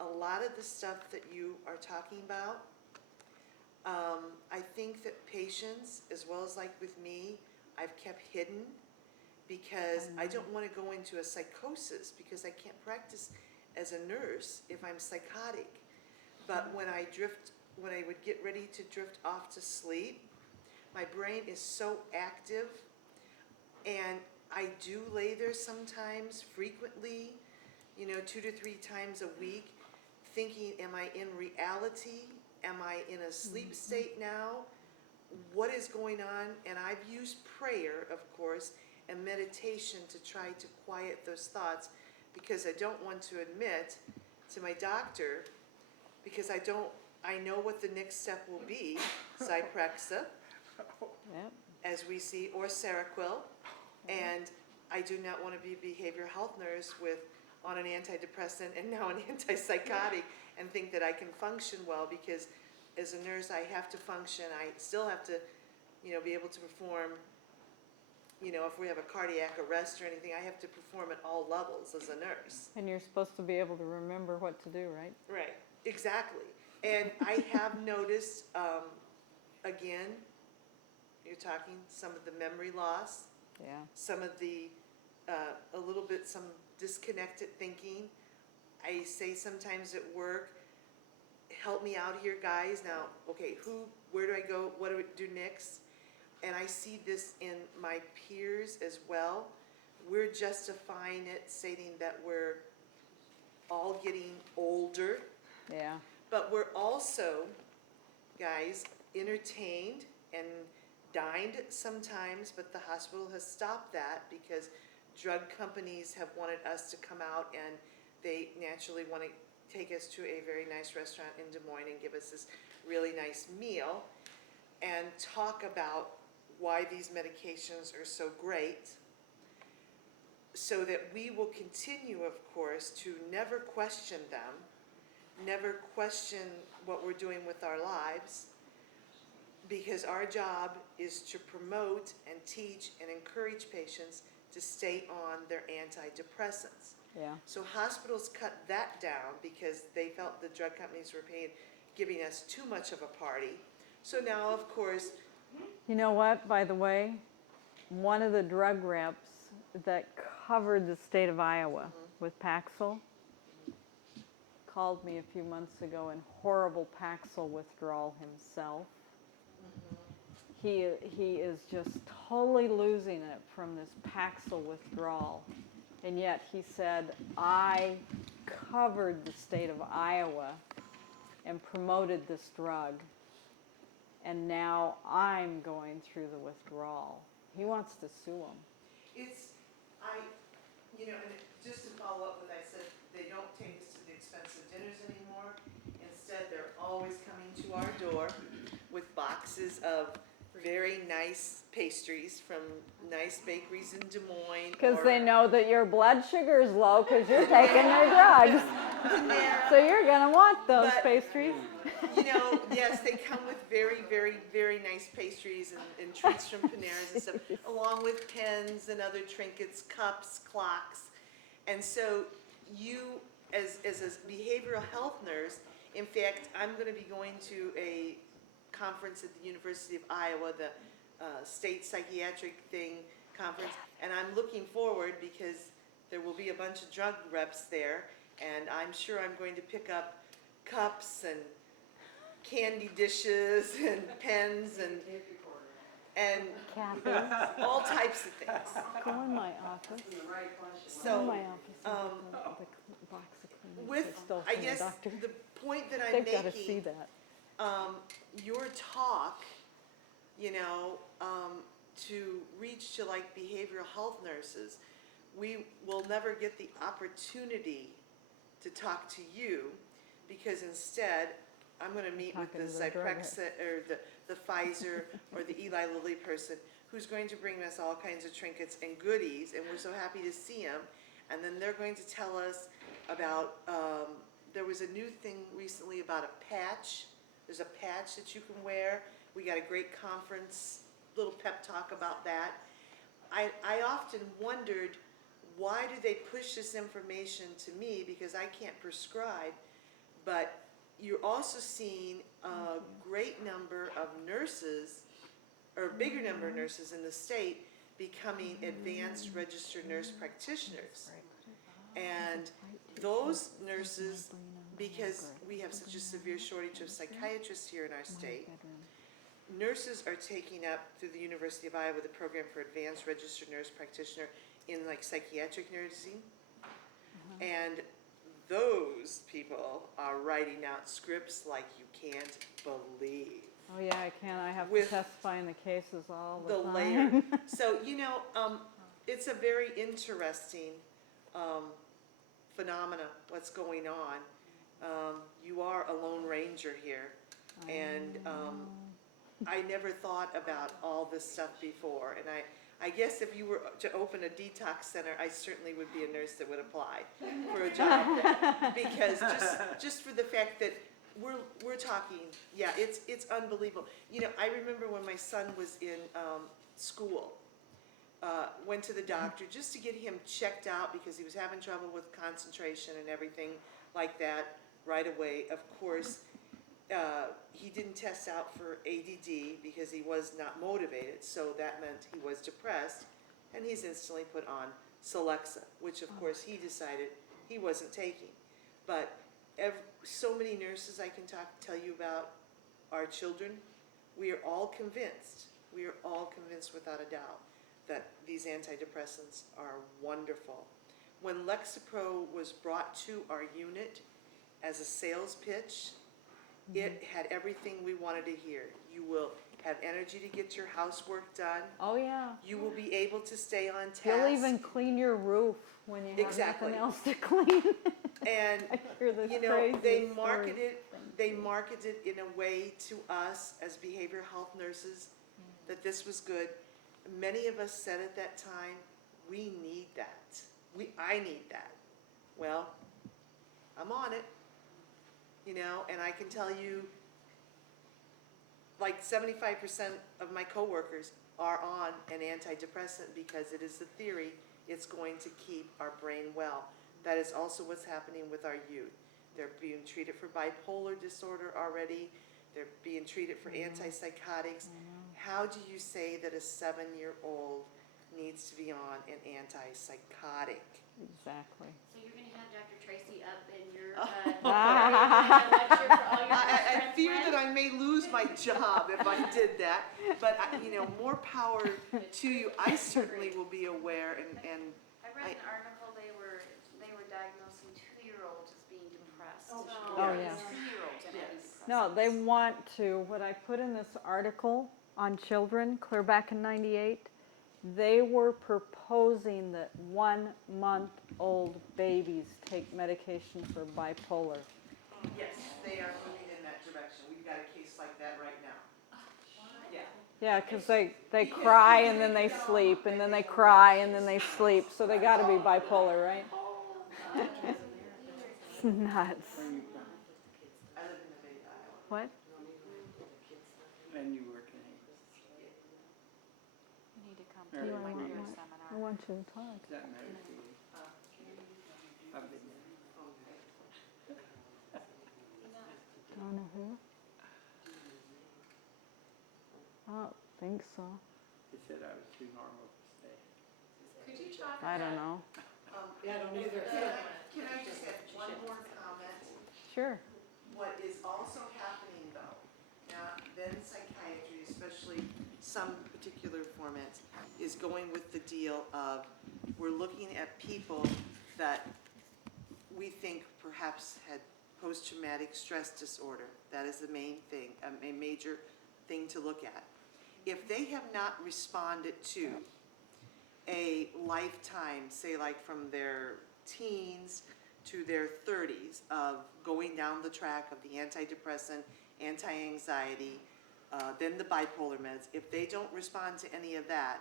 a lot of the stuff that you are talking about, I think that patients, as well as like with me, I've kept hidden because I don't want to go into a psychosis, because I can't practice as a nurse if I'm psychotic. But when I would get ready to drift off to sleep, my brain is so active, and I do lay there sometimes, frequently, 2 to 3 times a week, thinking, am I in reality? Am I in a sleep state now? What is going on? And I've used prayer, of course, and meditation to try to quiet those thoughts, because I don't want to admit to my doctor, because I know what the next step will be, Zyprexa, Yep. as we see, or Seroquel, and I do not want to be a behavioral health nurse on an antidepressant and now an antipsychotic and think that I can function well, because as a nurse I have to function. I still have to, be able to perform, if we have a cardiac arrest or anything, I have to perform at all levels as a nurse. And you're supposed to be able to remember what to do, right? Right, exactly. And I have noticed, again, you're talking some of the memory loss, Yeah. some of the, some disconnected thinking. I say sometimes at work, help me out here, guys. Now, okay, where do I go? What do I do next? And I see this in my peers as well. We're justifying it, stating that we're all getting older. Yeah. But we're also, guys, entertained and dined sometimes, but the hospital has stopped that because drug companies have wanted us to come out, and they naturally want to take us to a very nice restaurant in Des Moines and give us this really nice meal and talk about why these medications are so great, so that we will continue, of course, to never question them, never question what we're doing with our lives, because our job is to promote and teach and encourage patients to stay on their antidepressants. Yeah. So hospitals cut that down because they felt the drug companies were giving us too much of a party. So now, of course... You know what, by the way? One of the drug reps that covered the state of Iowa with Paxil called me a few months ago in horrible Paxil withdrawal himself. He is just totally losing it from this Paxil withdrawal. And yet he said, I covered the state of Iowa and promoted this drug, and now I'm going through the withdrawal. He wants to sue him. And just to follow up with what I said, they don't take us to the expensive dinners anymore. Instead, they're always coming to our door with boxes of very nice pastries from nice bakeries in Des Moines. Because they know that your blood sugar is low because you're taking their drugs. So you're going to want those pastries. Yes, they come with very, very, very nice pastries and treats from Panera's and stuff, along with pens and other trinkets, cups, clocks. And so you, as a behavioral health nurse, in fact, I'm going to be going to a conference at the University of Iowa, the state psychiatric conference, and I'm looking forward because there will be a bunch of drug reps there, and I'm sure I'm going to pick up cups and candy dishes and pens and all types of things. Go in my office. So, Go in my office and get the box of cleaners I stole from the doctor. the point that I'm They've making, got to see that. Your talk, to reach to like behavioral health nurses, we will never get the opportunity to talk to you, because instead I'm gonna meet with Talking the to the drug Zyprexa, or the Pfizer, or the Eli Lilly person, who's going to bring us all kinds of trinkets and goodies, and we're so happy to see them. And then they're going to tell us about, there was a new thing recently about a patch. There's a patch that you can wear. We got a great conference, little pep talk about that. I often wondered, why do they push this information to me? Because I can't prescribe, but you're also seeing a great number of nurses, or a bigger number of nurses in the state, becoming advanced registered nurse practitioners. And those nurses, because we have such a severe shortage of psychiatrists here in our state, nurses are taking up through the University of Iowa the program for advanced registered nurse practitioner in like psychiatric nursing. And those people are writing out scripts like you can't believe. Oh yeah, I can. I have to With testify in the cases all the The time. layer. So, you know, it's a very interesting phenomena, what's going on. You are a lone ranger here, and I never thought about all this stuff before. And I guess if you were to open a detox center, I certainly would be a nurse that would apply for a job there. Because just for the fact that we're talking, yeah, it's unbelievable. You know, I remember when my son was in school, went to the doctor just to get him checked out because he was having trouble with concentration and everything like that right away. Of course, he didn't test out for ADD because he was not motivated, so that meant he was depressed, and he's instantly put on Celexa, which of course he decided he wasn't taking. But so many nurses I can tell you about our children, we are all convinced without a doubt that these antidepressants are wonderful. When Lexapro was brought to our unit as a sales pitch, it had everything we wanted to hear. You will have energy to get your housework done. Oh yeah. You will be able to stay on task. You'll even clean your roof when you have Exactly. nothing else to clean. And I hear the you know, craziest they stories. marketed it in a way to us as behavioral health nurses that this was good. Many of us said at that time, we need that. I need that. Well, I'm on it. You know, and I can tell you, like 75% of my coworkers are on an antidepressant because it is the theory it's going to keep our brain well. That is also what's happening with our youth. They're being treated for bipolar disorder already. They're being treated for antipsychotics. How do you say that a 7-year-old needs to be on an antipsychotic? Exactly. So you're going to have Dr. Tracy up in your lecture for all your I fear that I may lose my job if I did that, but you know, more power to you. I certainly will be aware, and I read an article, they were diagnosing 2-year-olds as being depressed. Oh, yeah. 2-year-olds are being depressed. No, they want to. What I put in this article on children, clear back in '98, they were proposing that 1-month-old babies take medication for bipolar. yes, they are moving in that direction. We've got a case like that right now. Yeah. Yeah, because they cry and then they sleep, and then they cry and then they sleep, so they got to be bipolar, right? It's nuts. I live in the Bay Iowa. What? And you work in You need to come Or to I my want- career I seminar. want you to talk. Is that medicated? I've been there. I don't know who. I don't think so. They said I was too normal to stay. Could you talk I don't know. I don't either. Can I just have one more comment? Sure. What is also happening though, now then psychiatry, especially some particular formats, is going with the deal of we're looking at people that we think perhaps had post-traumatic stress disorder. That is the main thing, a major thing to look at. If they have not responded to a lifetime, say like from their teens to their 30s of going down the track of the antidepressant, anti-anxiety, then the bipolar meds, if they don't respond to any of that,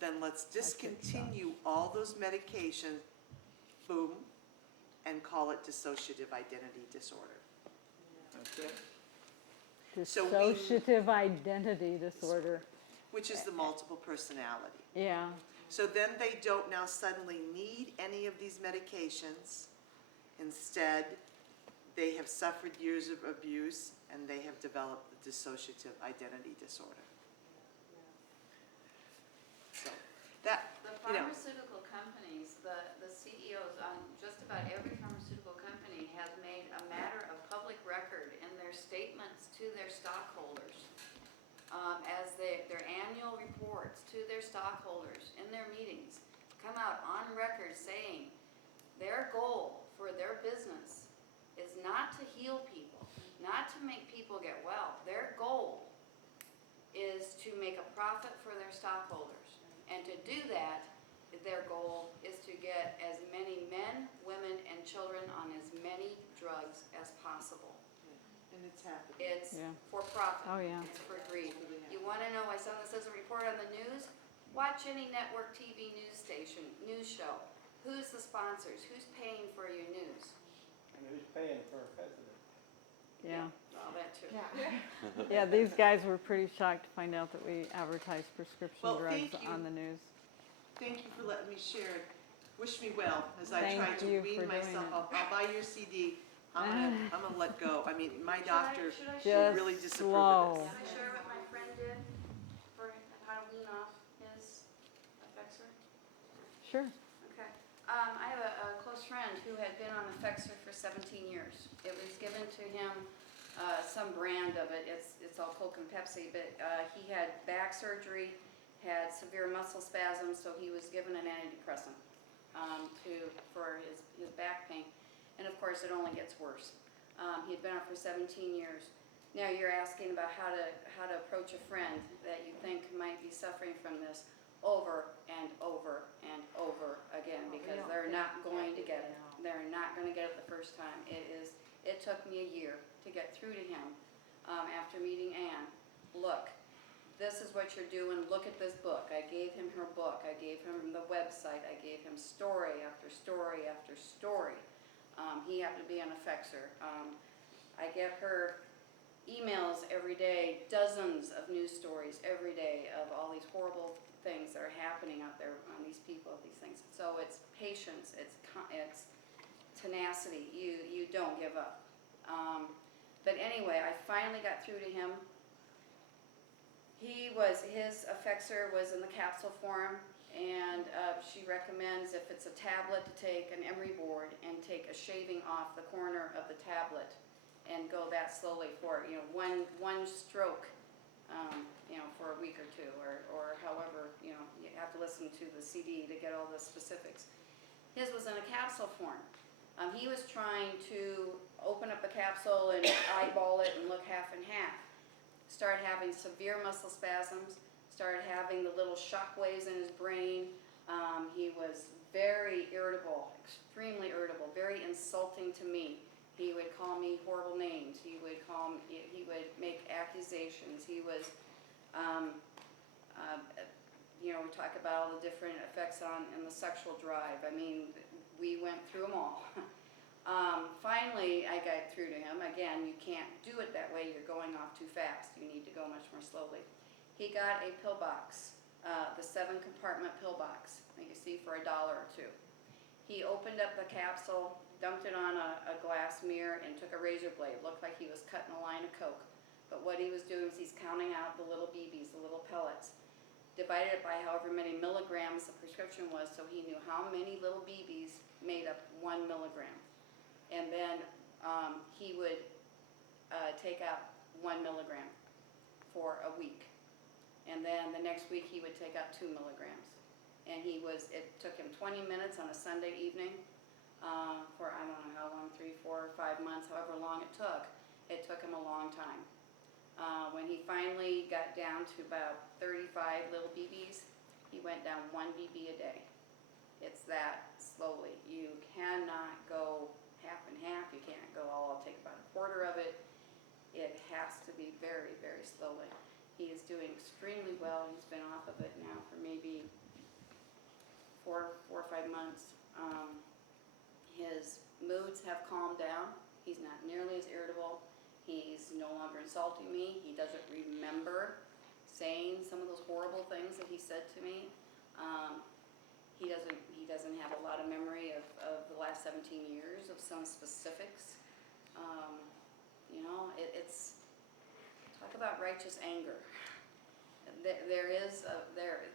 then let's discontinue all those medications, boom, and call it dissociative identity disorder. Okay. So Dissociative identity disorder. which is the multiple personality. Yeah. So then they don't now suddenly need any of these medications. Instead, they have suffered years of abuse and they have developed the dissociative identity disorder. So that, The you know, pharmaceutical companies, the CEOs on just about every pharmaceutical company have made a matter of public record in their statements to their stockholders, as their annual reports to their stockholders in their meetings, come out on record saying their goal for their business is not to heal people, not to make people get well. Their goal is to make a profit for their stockholders. And to do that, their goal is to get as many men, women, and children on as many drugs as possible. and it's happening. It's for profit. Oh, yeah. It's for greed. You want to know why something says a report on the news? Watch any network TV news station, news show. Who's the sponsors? Who's paying for your news? And who's paying for a president? Yeah. All that too. Yeah, these guys were pretty shocked to find out that we advertise prescription Well, drugs thank you. on the news. Thank you for letting me share. Wish me well as I Thank try to you wean for doing myself. it. I'll buy your CD. I'm gonna let go. I mean, my Should I- doctor should I would share? really Just disapprove slow. of this. Can I share what my friend did for how to wean off his Effexor? Sure. Okay. I have a close friend who had been on Effexor for 17 years. It was given to him, some brand of it. It's all Coke and Pepsi, but he had back surgery, had severe muscle spasms, so he was given an antidepressant for his back pain. And of course, it only gets worse. He had been on for 17 years. Now you're asking about how to approach a friend that you think might be suffering from this over and over and over again, because they're not going to get it. They're not going to get it the first time. It took me a year to get through to him after meeting Ann. Look, this is what you're doing. Look at this book. I gave him her book. I gave him the website. I gave him story after story after story. He happened to be an Effexor. I get her emails every day, dozens of news stories every day of all these horrible things that are happening out there on these people, these things. So it's patience, it's tenacity. You don't give up. But anyway, I finally got through to him. His Effexor was in the capsule form, and she recommends if it's a tablet to take an emery board and take a shaving off the corner of the tablet and go that slowly for one stroke, for a week or two, or however, you have to listen to the CD to get all the specifics. His was in a capsule form. He was trying to open up the capsule and eyeball it and look half and half. Started having severe muscle spasms, started having the little shock waves in his brain. He was very irritable, extremely irritable, very insulting to me. He would call me horrible names. He would make accusations. He was, we talk about all the different effects in the sexual drive. I mean, we went through them all. Finally, I got through to him. Again, you can't do it that way. You're going off too fast. You need to go much more slowly. He got a pill box, the 7-compartment pill box that you see for $1 or $2. He opened up the capsule, dumped it on a glass mirror, and took a razor blade. Looked like he was cutting a line of Coke. But what he was doing is he's counting out the little BBs, the little pellets, divided it by however many milligrams the prescription was, so he knew how many little BBs made up 1 milligram. And then he would take out 1 milligram for a week. And then the next week he would take out 2 milligrams. And it took him 20 minutes on a Sunday evening for I don't know how long, 3, 4, 5 months, however long it took. It took him a long time. When he finally got down to about 35 little BBs, he went down 1 BB a day. It's that slowly. You cannot go half and half. You can't go, oh, I'll take about a quarter of it. It has to be very, very slowly. He is doing extremely well. He's been off of it now for maybe four or 5 months. His moods have calmed down. He's not nearly as irritable. He's no longer insulting me. He doesn't remember saying some of those horrible things that he said to me. He doesn't have a lot of memory of the last 17 years of some specifics. You know, it's talk about righteous anger. There is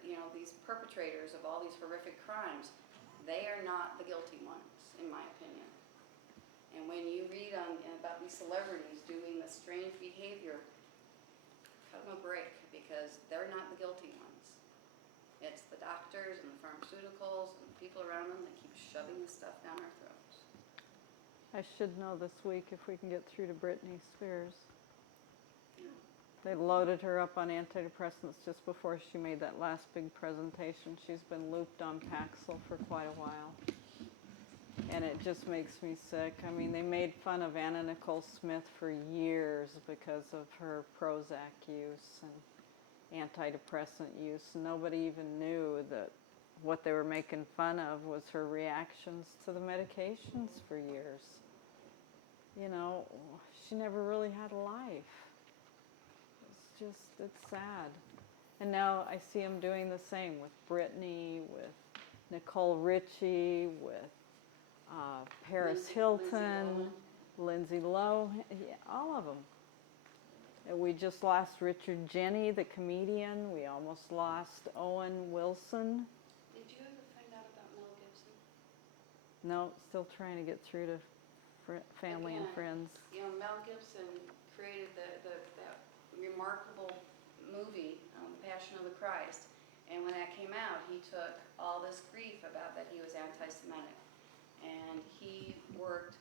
you know, these perpetrators of all these horrific crimes. They are not the guilty ones, in my opinion. And when you read about these celebrities doing this strange behavior, cut them a break, because they're not the guilty ones. It's the doctors and the pharmaceuticals and the people around them that keep shoving this stuff down our throats. I should know this week if we can get through to Britney Spears. They loaded her up on antidepressants just before she made that last big presentation. She's been looped on Paxil for quite a while. And it just makes me sick. I mean, they made fun of Anna Nicole Smith for years because of her Prozac use and antidepressant use. Nobody even knew that what they were making fun of was her reactions to the medications for years. You know, she never really had a life. It's sad. And now I see them doing the same with Britney, with Nicole Richie, with Paris Hilton, Lindsay Lohan, yeah, all of them. And we just lost Richard Jeni, the comedian. We almost lost Owen Wilson. Did you ever find out about Mel Gibson? No, still trying to get through to family and friends. You know, Mel Gibson created that remarkable movie, The Passion of the Christ. And when that came out, he took all this grief about that he was anti-Semitic. And he worked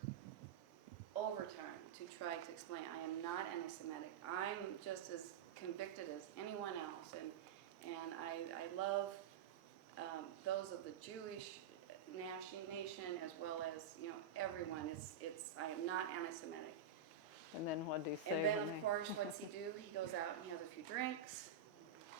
overtime to try to explain, I am not anti-Semitic. I'm just as convicted as anyone else. And I love those of the Jewish nation as well as, you know, everyone. I am not anti-Semitic. And then what do you say? And then, of course, what's he do? He goes out and he has a few drinks.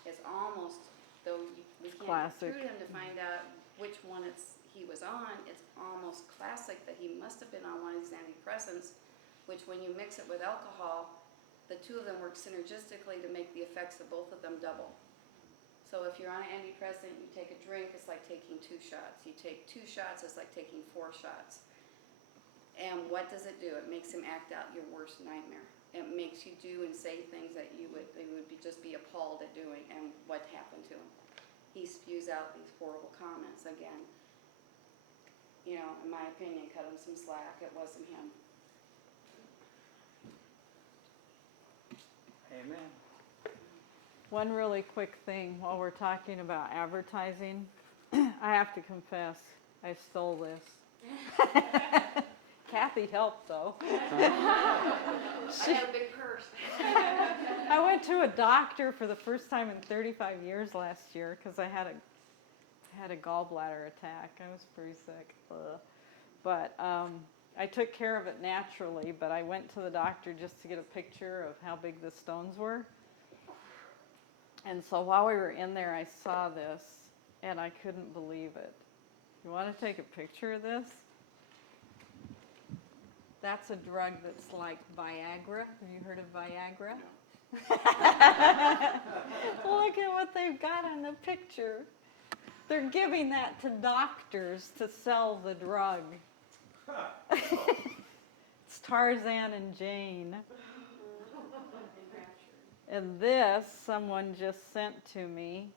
It's almost, though we can't get through him to find out which one he was on, it's almost classic that he must have been on one of these antidepressants, which when you mix it with alcohol, the two of them work synergistically to make the effects of both of them double. So if you're on an antidepressant, you take a drink, it's like taking 2 shots. You take 2 shots, it's like taking 4 shots. And what does it do? It makes him act out your worst nightmare. It makes you do and say things that you would just be appalled at doing. And what happened to him? He spews out these horrible comments again. You know, in my opinion, cut him some slack. It wasn't him. Amen. One really quick thing while we're talking about advertising, I have to confess, I stole this. Kathy helped though. I have a big purse. I went to a doctor for the first time in 35 years last year because I had a gallbladder attack. I was pretty sick. But I took care of it naturally, but I went to the doctor just to get a picture of how big the stones were. And so while we were in there, I saw this, and I couldn't believe it. You want to take a picture of this? That's a drug that's like Viagra. Have you heard of Viagra? Look at what they've got on the picture. They're giving that to doctors to sell the drug. It's Tarzan and Jane. And this someone just sent to me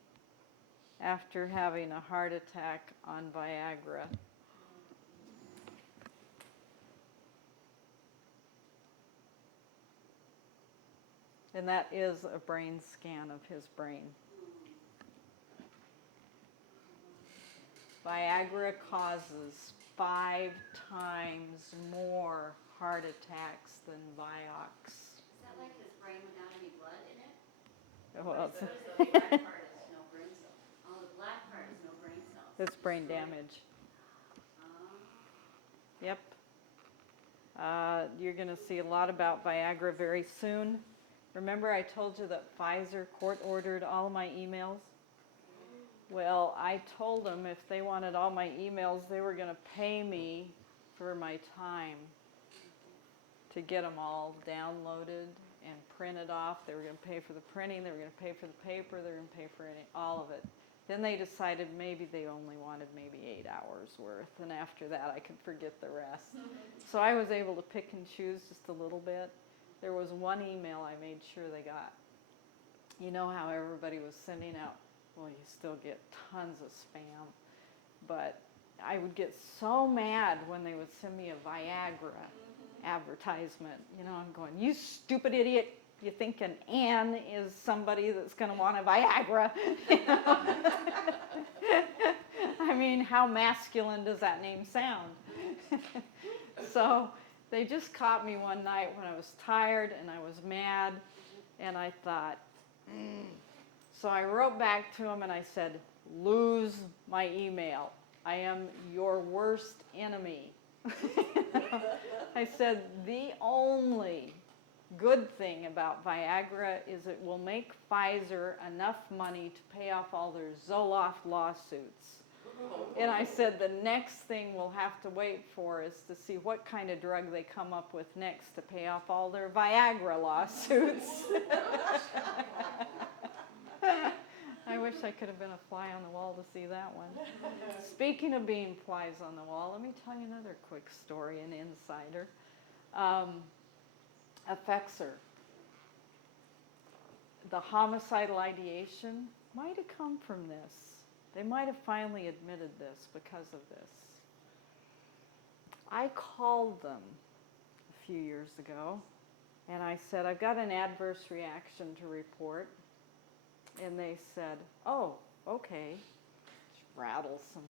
after having a heart attack on Viagra. And that is a brain scan of his brain. Viagra causes 5 times more heart attacks than Vioxx. Is that like his brain without any blood in it? Well, So the black part is no brain cells. Oh, the black part is no brain cells. It's brain damage. Yep. You're going to see a lot about Viagra very soon. Remember I told you that Pfizer court-ordered all my emails? Well, I told them if they wanted all my emails, they were going to pay me for my time to get them all downloaded and printed off. They were going to pay for the printing, they were going to pay for the paper, they were going to pay for all of it. Then they decided maybe they only wanted maybe 8 hours worth, and after that I could forget the rest. So I was able to pick and choose just a little bit. There was one email I made sure they got. You know how everybody was sending out, well, you still get tons of spam, but I would get so mad when they would send me a Viagra advertisement. You know, I'm going, you stupid idiot. You think an Ann is somebody that's going to want a Viagra? You know? I mean, how masculine does that name sound? So they just caught me one night when I was tired and I was mad, and I thought, So I wrote back to them and I said, lose my email. I am your worst enemy. I said, the only good thing about Viagra is it will make Pfizer enough money to pay off all their Zoloft lawsuits. And I said the next thing we'll have to wait for is to see what kind of drug they come up with next to pay off all their Viagra lawsuits. I wish I could have been a fly on the wall to see that one. Speaking of being flies on the wall, let me tell you another quick story, an insider. Affects her. The homicidal ideation might have come from this. They might have finally admitted this because of this. I called them a few years ago and I said, I've got an adverse reaction to report. And they said, oh, okay. Rattle some